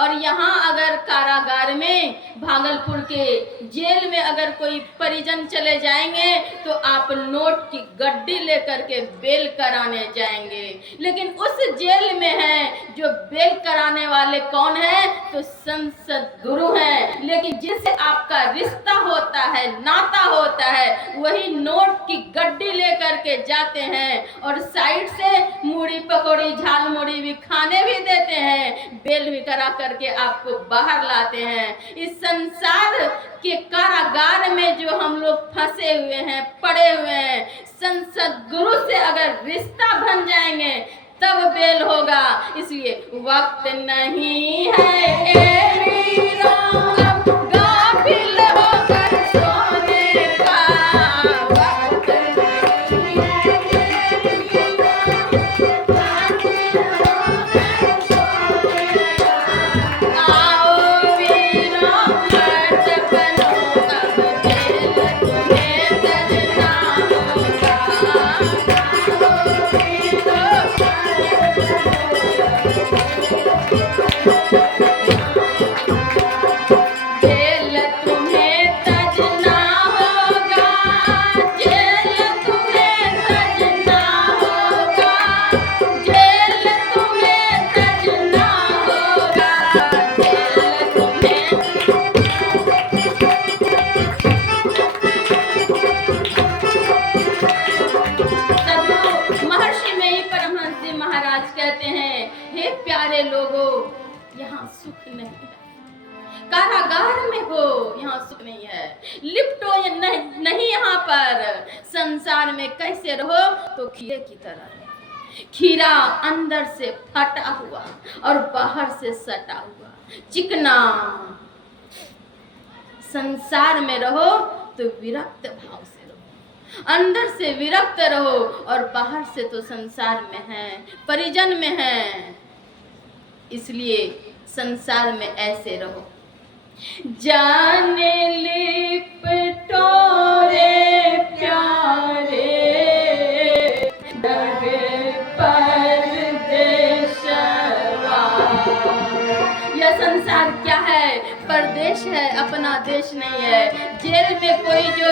और यहाँ अगर कारागार में, भागलपुर के जेल में अगर कोई परिजन चले जाएंगे तो आप नोट की गड्डी लेकर के बेल कराने जाएंगे। लेकिन उस जेल में है जो बेल कराने वाले कौन है? तो संसद गुरु हैं। लेकिन जिससे आपका रिश्ता होता है, नाता होता है, वही नोट की गड्डी लेकर के जाते हैं और साइड से मूढ़ी पकौड़ी झाल मुड़ी भी खाने भी देते हैं, बेल भी करा करके आपको बाहर लाते हैं। इस संसार के कारागार में जो हम लोग फंसे हुए हैं, पड़े हुए हैं, संसद गुरु से अगर रिश्ता बन जाएंगे तब बेल होगा। इसलिए वक्त नहीं है ए वीरों, अब गाफिल होकर सोने का, वक्त नहीं है ए वीरों, गाफिल होकर सोने का। आओ वीरों मर्द बनो, अब जेल तुम्हें सजना होगा। आओ वीरों जेल तुम्हें सजना होगा, जेल तुम्हें सजना होगा, जेल तुम्हें सजना होगा, जेल तुम्हें। सद्गुरु महर्षि में परमहंस जी महाराज कहते हैं, हे प्यारे लोगों, यहाँ सुख नहीं है। कारागार में हो, यहाँ सुख नहीं है। लिपटो नहीं यहाँ पर। संसार में कैसे रहो? तो खीरे की तरह। खीरा अंदर से फटा हुआ और बाहर से सटा हुआ, चिकना। संसार में रहो तो विरक्त भाव से रहो, अंदर से विरक्त रहो और बाहर से तो संसार में है, परिजन में है। इसलिए संसार में ऐसे रहो। जाने लिपटो रे प्यारे, डगे परदेशवा। यह संसार क्या है? परदेश है, अपना देश नहीं है। जेल में कोई जो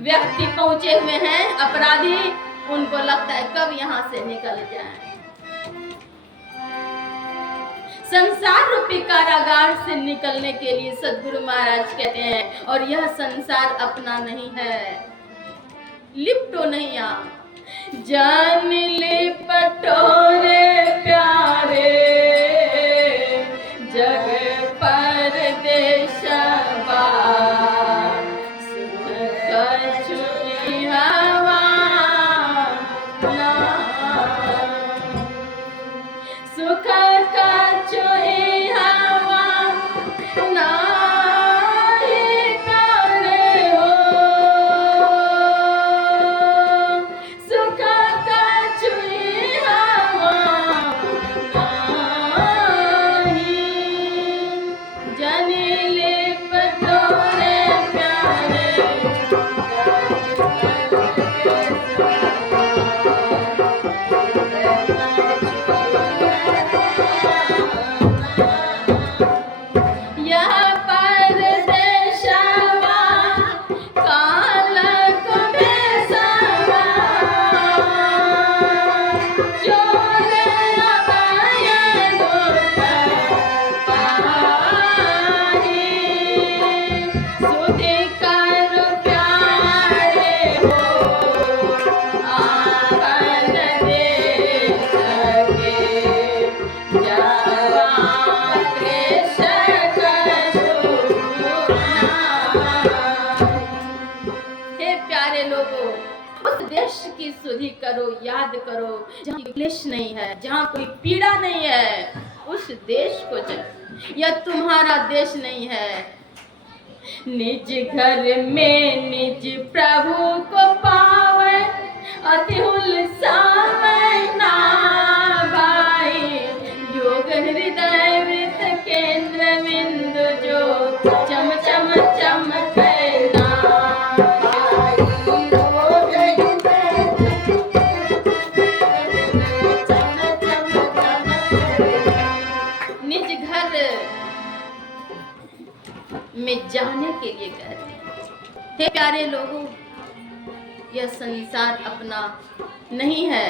व्यक्ति पहुंचे हुए हैं, अपराधी, उनको लगता है कब यहाँ से निकल जाए। संसार रूपी कारागार से निकलने के लिए सद्गुरु महाराज कहते हैं, और यह संसार अपना नहीं है। लिपटो नहीं यहाँ। जान लिपटो रे प्यारे, जग परदेशवा। सुख कछुई हवा ना, सुख कछुई हवा नाही करे हो। सुख कछुई हवा नाही। जाने लिपटो रे प्यारे, यह परदेशवा काल को बेसवा। चोर अभय दुख पाहि, सुधि कर प्यारे हो आपन देश के। जवा कृष कछुना। हे प्यारे लोगों, उस देश की सुधि करो, याद करो जहाँ कोई क्लेश नहीं है, जहाँ कोई पीड़ा नहीं है। उस देश को चलो, यह तुम्हारा देश नहीं है। निज घर में निज प्रभु को पावे, अति उल्लासामय ना भाई। योग हृदय वृत केंद्र बिंदु जो चम चम चमके ना भाई। निज प्यारे लोगों, यह संसार अपना नहीं है।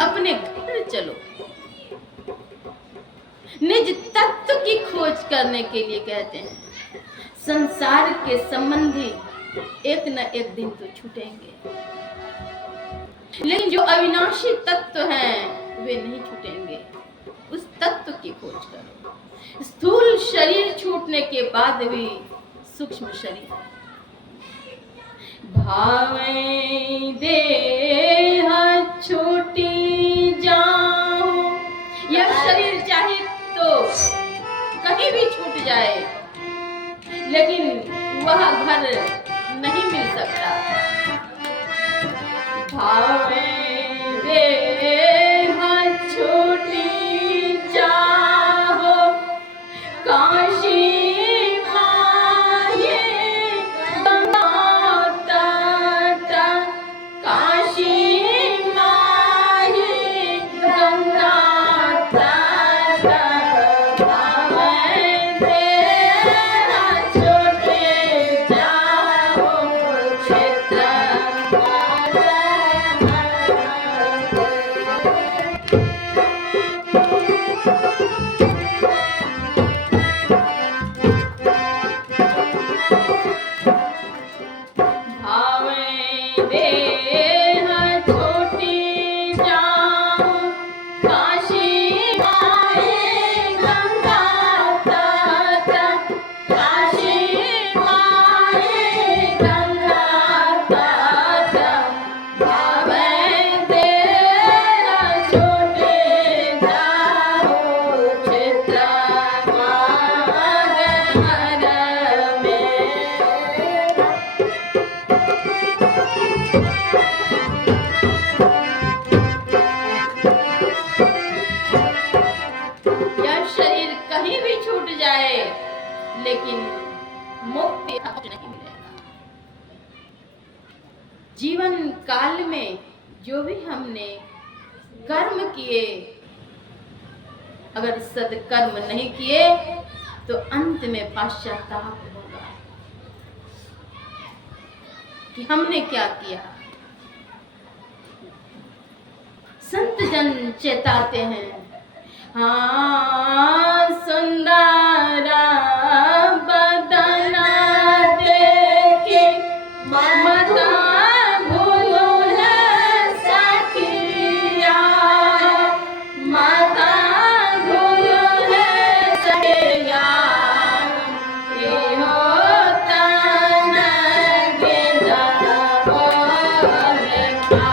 अपने घर चलो। निज तत्व की खोज करने के लिए कहते हैं। संसार के संबंधी एक न एक दिन तो छूटेंगे, लेकिन जो अविनाशी तत्व हैं वे नहीं छूटेंगे। उस तत्व की खोज करो। स्थूल शरीर छूटने के बाद भी सूक्ष्म शरीर। भावें देह छूटी जाऊं, यह शरीर चाहे तो कहीं भी छूट जाए, लेकिन वह घर नहीं मिल सकता। भावें देह छूटी जाओ, काशी माये गंगा तट, काशी माये गंगा तट। भावें देह छूटी जाओ, क्षेत्र भावें देह छूटी जाऊं, काशी माये गंगा तट, काशी माये गंगा तट। भावें देह छूटी जाऊं, क्षेत्र मागर में। यह शरीर कहीं भी छूट जाए, लेकिन मुक्ति नहीं मिलेगा। जीवन काल में जो भी हमने कर्म किए, अगर सदकर्म नहीं किए तो अंत में पश्चाताप होगा कि हमने क्या किया। संत जन चेताते हैं, हाँ सुंदर बदन देखे मत भूलो है सखिया, मत भूलो है सखिया। इहो तन गिनत लेखा।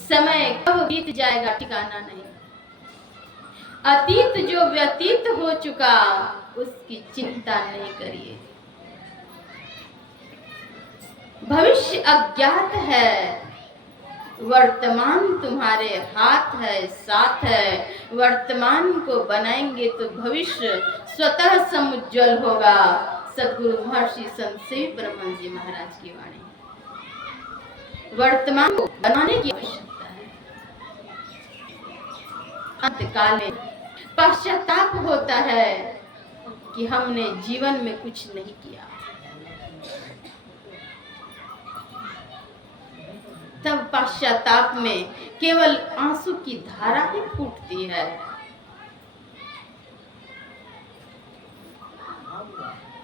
समय कब बीत जाएगा ठिकाना नहीं। अतीत जो व्यतीत हो चुका उसकी चिंता नहीं करिए। भविष्य अज्ञात है, वर्तमान तुम्हारे हाथ है, साथ है। वर्तमान को बनाएंगे तो भविष्य स्वतः समुज्ज्वल होगा। सदगुरु महर्षि संत सेवी ब्रह्मन जी महाराज की वाणी। वर्तमान को बनाने की आवश्यकता है। अंतकाल में पश्चाताप होता है कि हमने जीवन में कुछ नहीं किया। तब पश्चाताप में केवल आंसू की धारा ही फूटती है।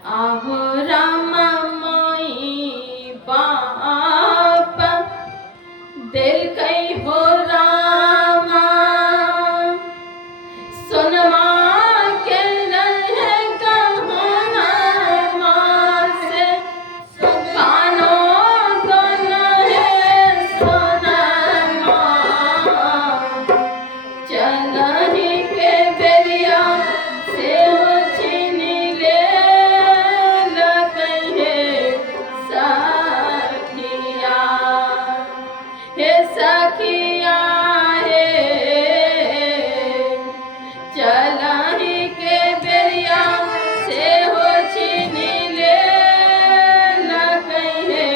आहो रामा मोई बाप दिल कई हो रामा सुनमा के रहे कहाना माँ से कानों तो नहीं सुना माँ चलनी के बेरिया से वो छीन ले न कहे सखिया हे सखिया हे चलनी के बेरिया से हो छीन ले न कहे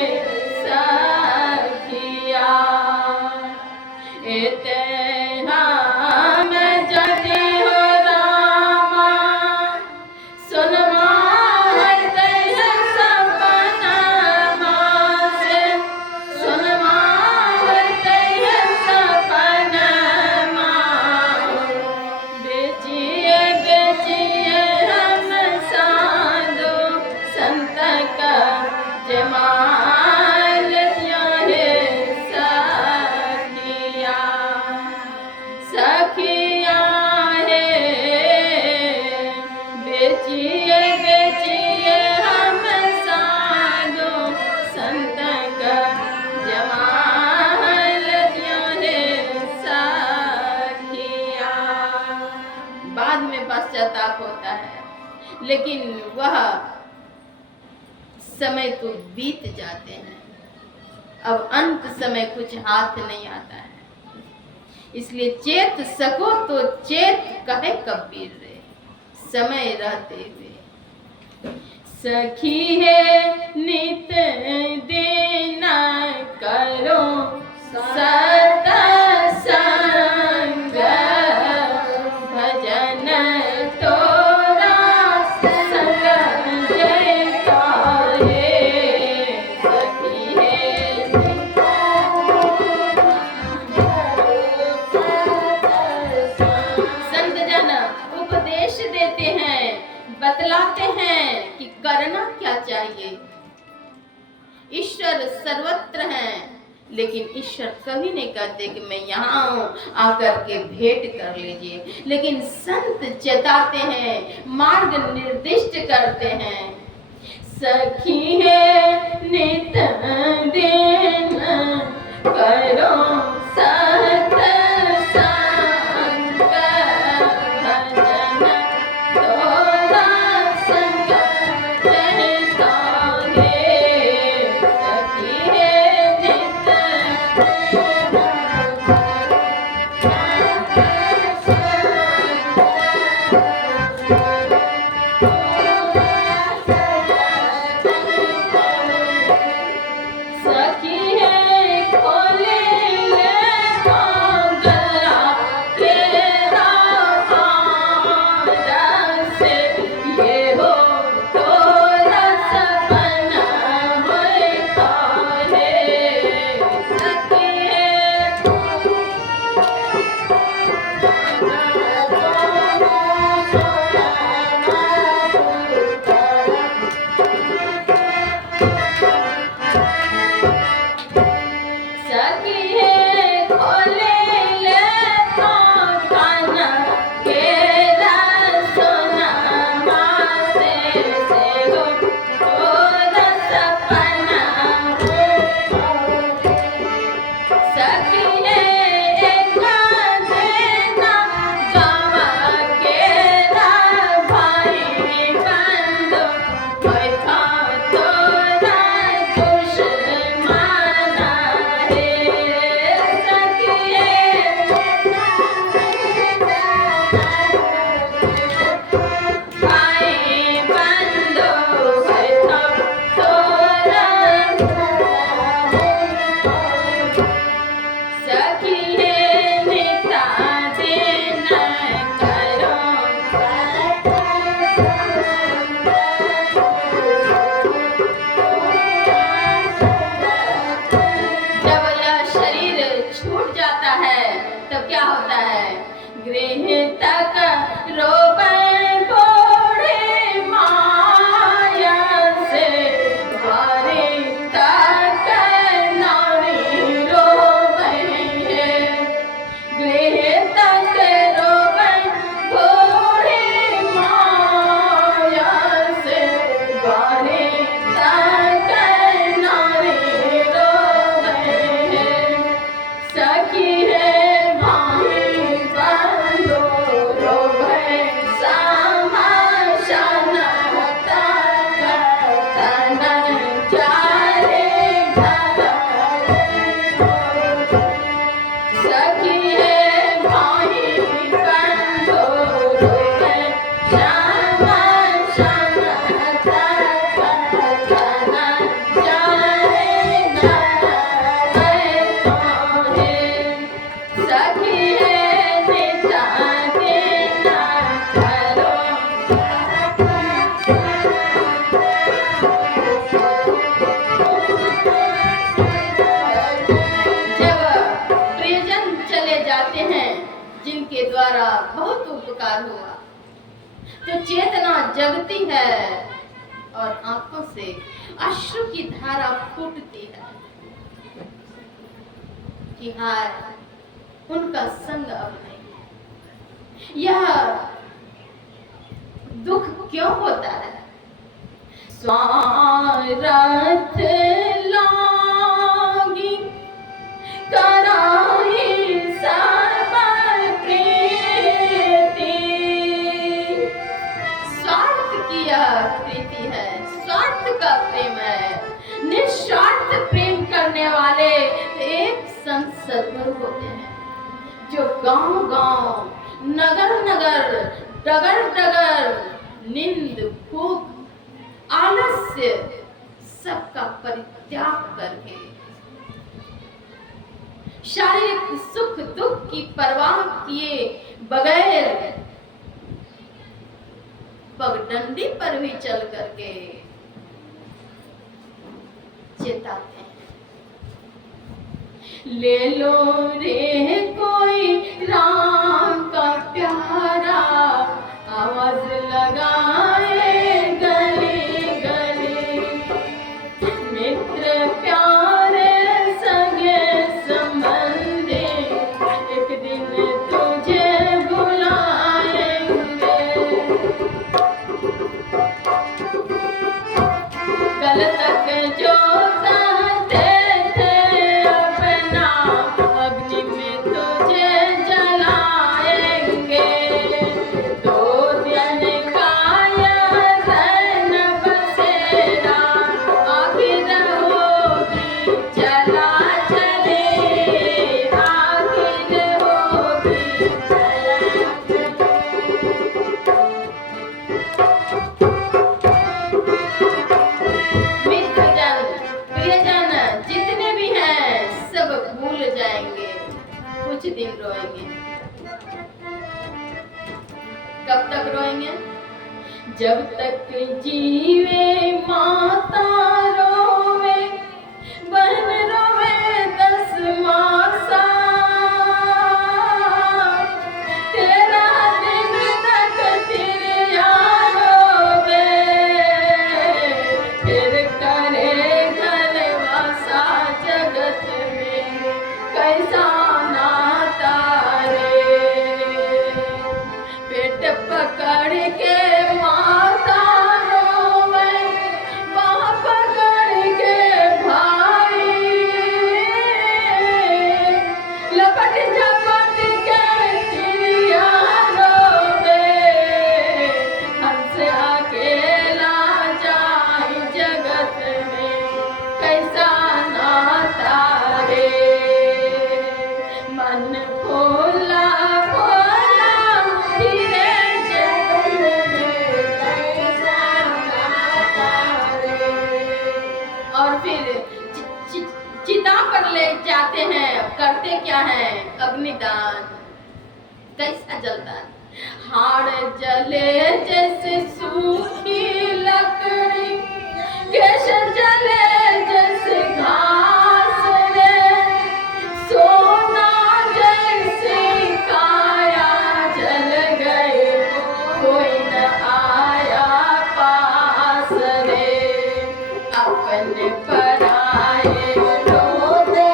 सखिया एते हम जगे हो रामा सुनमा हरते हैं सपना माँ से सुनमा हरते हैं सपना माँ बेचिए बेचिए हम साधु संत का जमाल जाने सखिया सखिया है बेचिए बेचिए हम साधु संत का जमाल जाने सखिया। बाद में पश्चाताप होता है, लेकिन वह समय को बीत जाते हैं। अब अंत समय कुछ हाथ नहीं आता है। इसलिए चेत सको तो चेत कहे कबीर रे समय रहते हुए। सखी है नित दिन करो सत संग भजन तोरा संग जय काहे सखी है संत जन उपदेश देते हैं, बतलाते हैं कि करना क्या चाहिए। ईश्वर सर्वत्र हैं, लेकिन ईश्वर कभी नहीं कहते कि मैं यहाँ हूँ आकर के भेंट कर लीजिए। लेकिन संत चेताते हैं, मार्ग निर्दिष्ट करते हैं। सखी है नित दिन करो सत संग भजन तोरा संग रहता है सखी है नित सखी है खोले इंतकाल हुआ तो चेतना जगती है और आंखों से अश्रु की धारा फूटती है कि हाय उनका संग अब नहीं। यह दुख क्यों होता है? स्वार्थ लागी कराई सब प्रीति। स्वार्थ की यह प्रीति है, स्वार्थ का प्रेम है। निस्वार्थ प्रेम करने वाले एक संत सद्गुरु होते हैं जो गांव गांव, नगर नगर, डगर डगर, निंद भूख आलस्य सबका परित्याग करके शारीरिक सुख दुख की परवाह किए बगैर पगडंडी पर भी चल करके चेताते हैं, ले लो रे कोई राम का प्यारा, आवाज लगाए गली गली। मित्र प्यारे सगे संबंधी एक दिन तुझे बुलाएंगे। कल तक जो सहते थे अपना, अग्नि में तुझे जलाएंगे। दो दिन का यह रहन बसेरा, आखिर होगी चला चले, आखिर होगी चला मित्रजन प्रियजन जितने भी हैं सब भूल जाएंगे, कुछ दिन रोएंगे। कब तक रोएंगे? जब तक जीवे माता रोवे, बहन रोवे 10 मासा। 13 दिन तक तिरिया रोवे, फिर करे घरवासा। जगत में कैसा नाता रे, पेट पकड़ के माता रोवे, बाह पकड़ के भाई। लपट झपट के चिड़िया रोवे, हमसे अकेला जाए जगत में कैसा नाता रे। मन खोला खोला हीरे जगत में कैसा नाता रे। और फिर चिता पर ले जाते हैं, करते क्या है? अग्निदान। कैसा जलता है? हाड़ जले जैसे सूखी लकड़ी, केश जले जैसे घास रे। सोना जैसी काया जल गए, कोई न आया पास रे। अपने पराए रोते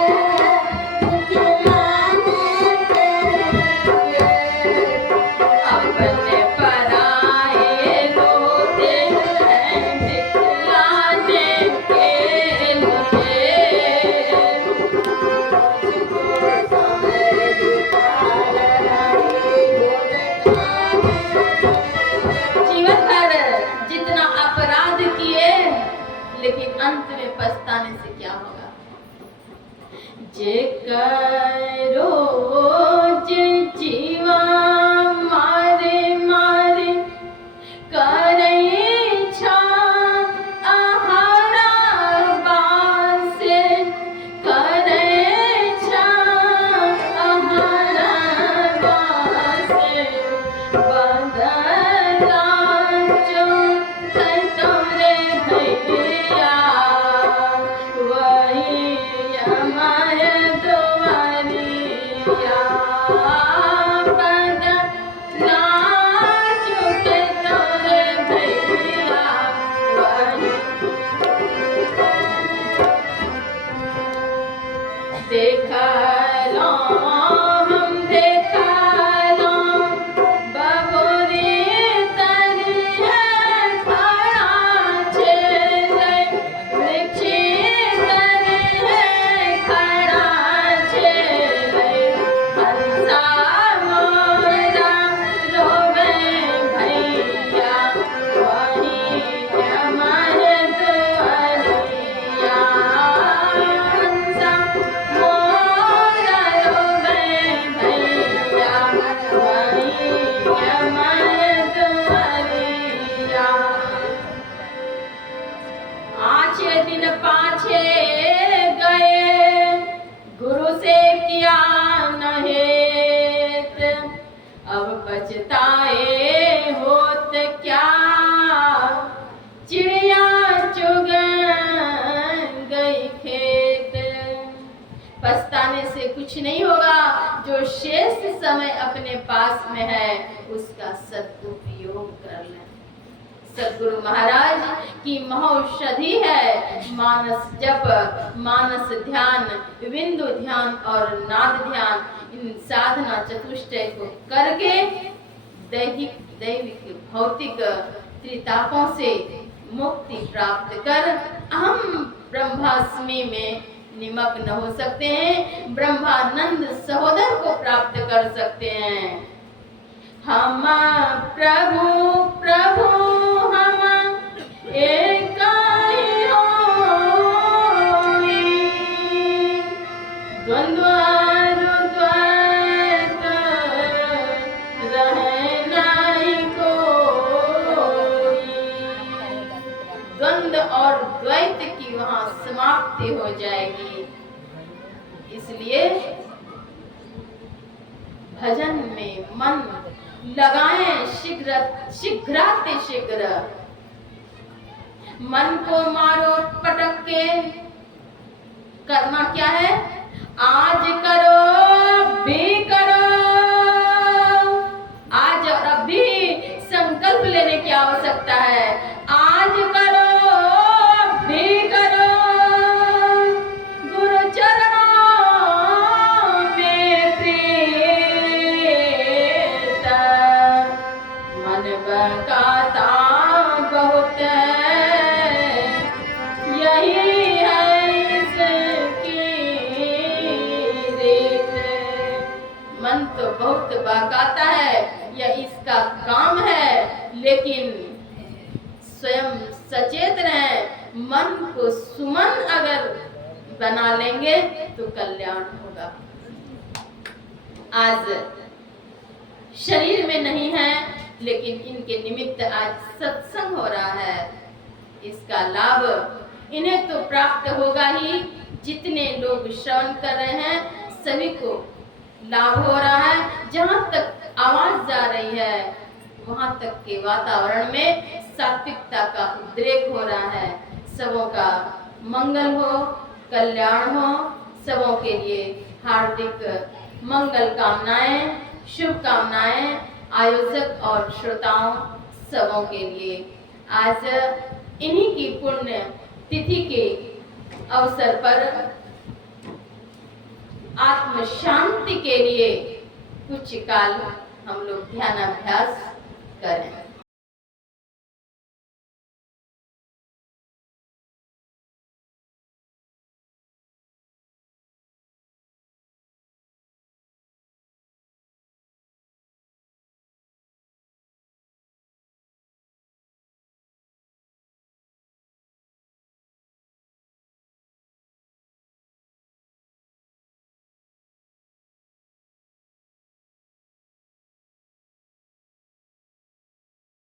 अपने पराए रोते हैं दिखलाने के लिए। जीवन भर जितना अपराध किए, लेकिन अंत में पछताने से क्या होगा? जे रोज जीवा मारे मारे, करे छा आहारा बासे, करे छा आहारा बासे। बदला जो तोरे भैया, वही हमारे द्वारी देखलो हम देखलो बहुरी तरिया खड़ा छे वृक्षी तरिया खड़ा छे हंसा मोरा रोवे भैया वही अमर दुआरिया हंसा मोरा रोवे भैया वही अमर दुआरिया आछे दिन पाछे गए गुरु से किया नहेत अब पछताए होत क्या चिड़िया चुग गई खेत। पछताने से कुछ नहीं होगा, जो शेष समय अपने पास में है उसका सदुपयोग कर लें। सदगुरु महाराज की महौषधि है मानस जप, मानस ध्यान, बिंदु ध्यान और नाद ध्यान। इन साधना चतुष्टय को करके दैहिक दैविक भौतिक त्रितापों से मुक्ति प्राप्त कर हम ब्रह्मास्मि में निमग्न हो सकते हैं, ब्रह्मानंद सहोदर को प्राप्त कर सकते हैं। हम प्रभु प्रभु हम एक ही होई, द्वंद्व द्वैत रहे नहीं कोई। द्वंद्व और द्वैत की वहां समाप्ति हो जाएगी। इसलिए भजन में मन लगाएं शीघ्र। मन को मारो पटक के। करना क्या है? आज करो भी करो। आज और अभी संकल्प लेने की आवश्यकता है। आज करो भी करो। गुरु चरणों में प्रीत मन बकाता बहुत यही है इसकी रीत। मन तो बहुत बकाता है, यह इसका काम है, लेकिन स्वयं सचेत रहें। मन को सुमन अगर बना लेंगे तो कल्याण होगा। आज शरीर में नहीं है, लेकिन इनके निमित्त आज सत्संग हो रहा है। इसका लाभ इन्हें तो प्राप्त होगा ही, जितने लोग श्रवण कर रहे हैं सभी को लाभ हो रहा है। जहाँ तक आवाज जा रही है वहां तक के वातावरण में सात्विकता का उद्रेक हो रहा है। सबों का मंगल हो, कल्याण हो। सबों के लिए हार्दिक मंगल कामनाएं, शुभकामनाएं आयोजक और श्रोताओं सबों के लिए। आज इन्हीं की पुण्य तिथि के अवसर पर आत्म शांति के लिए कुछ काल हम लोग ध्यानाभ्यास करें।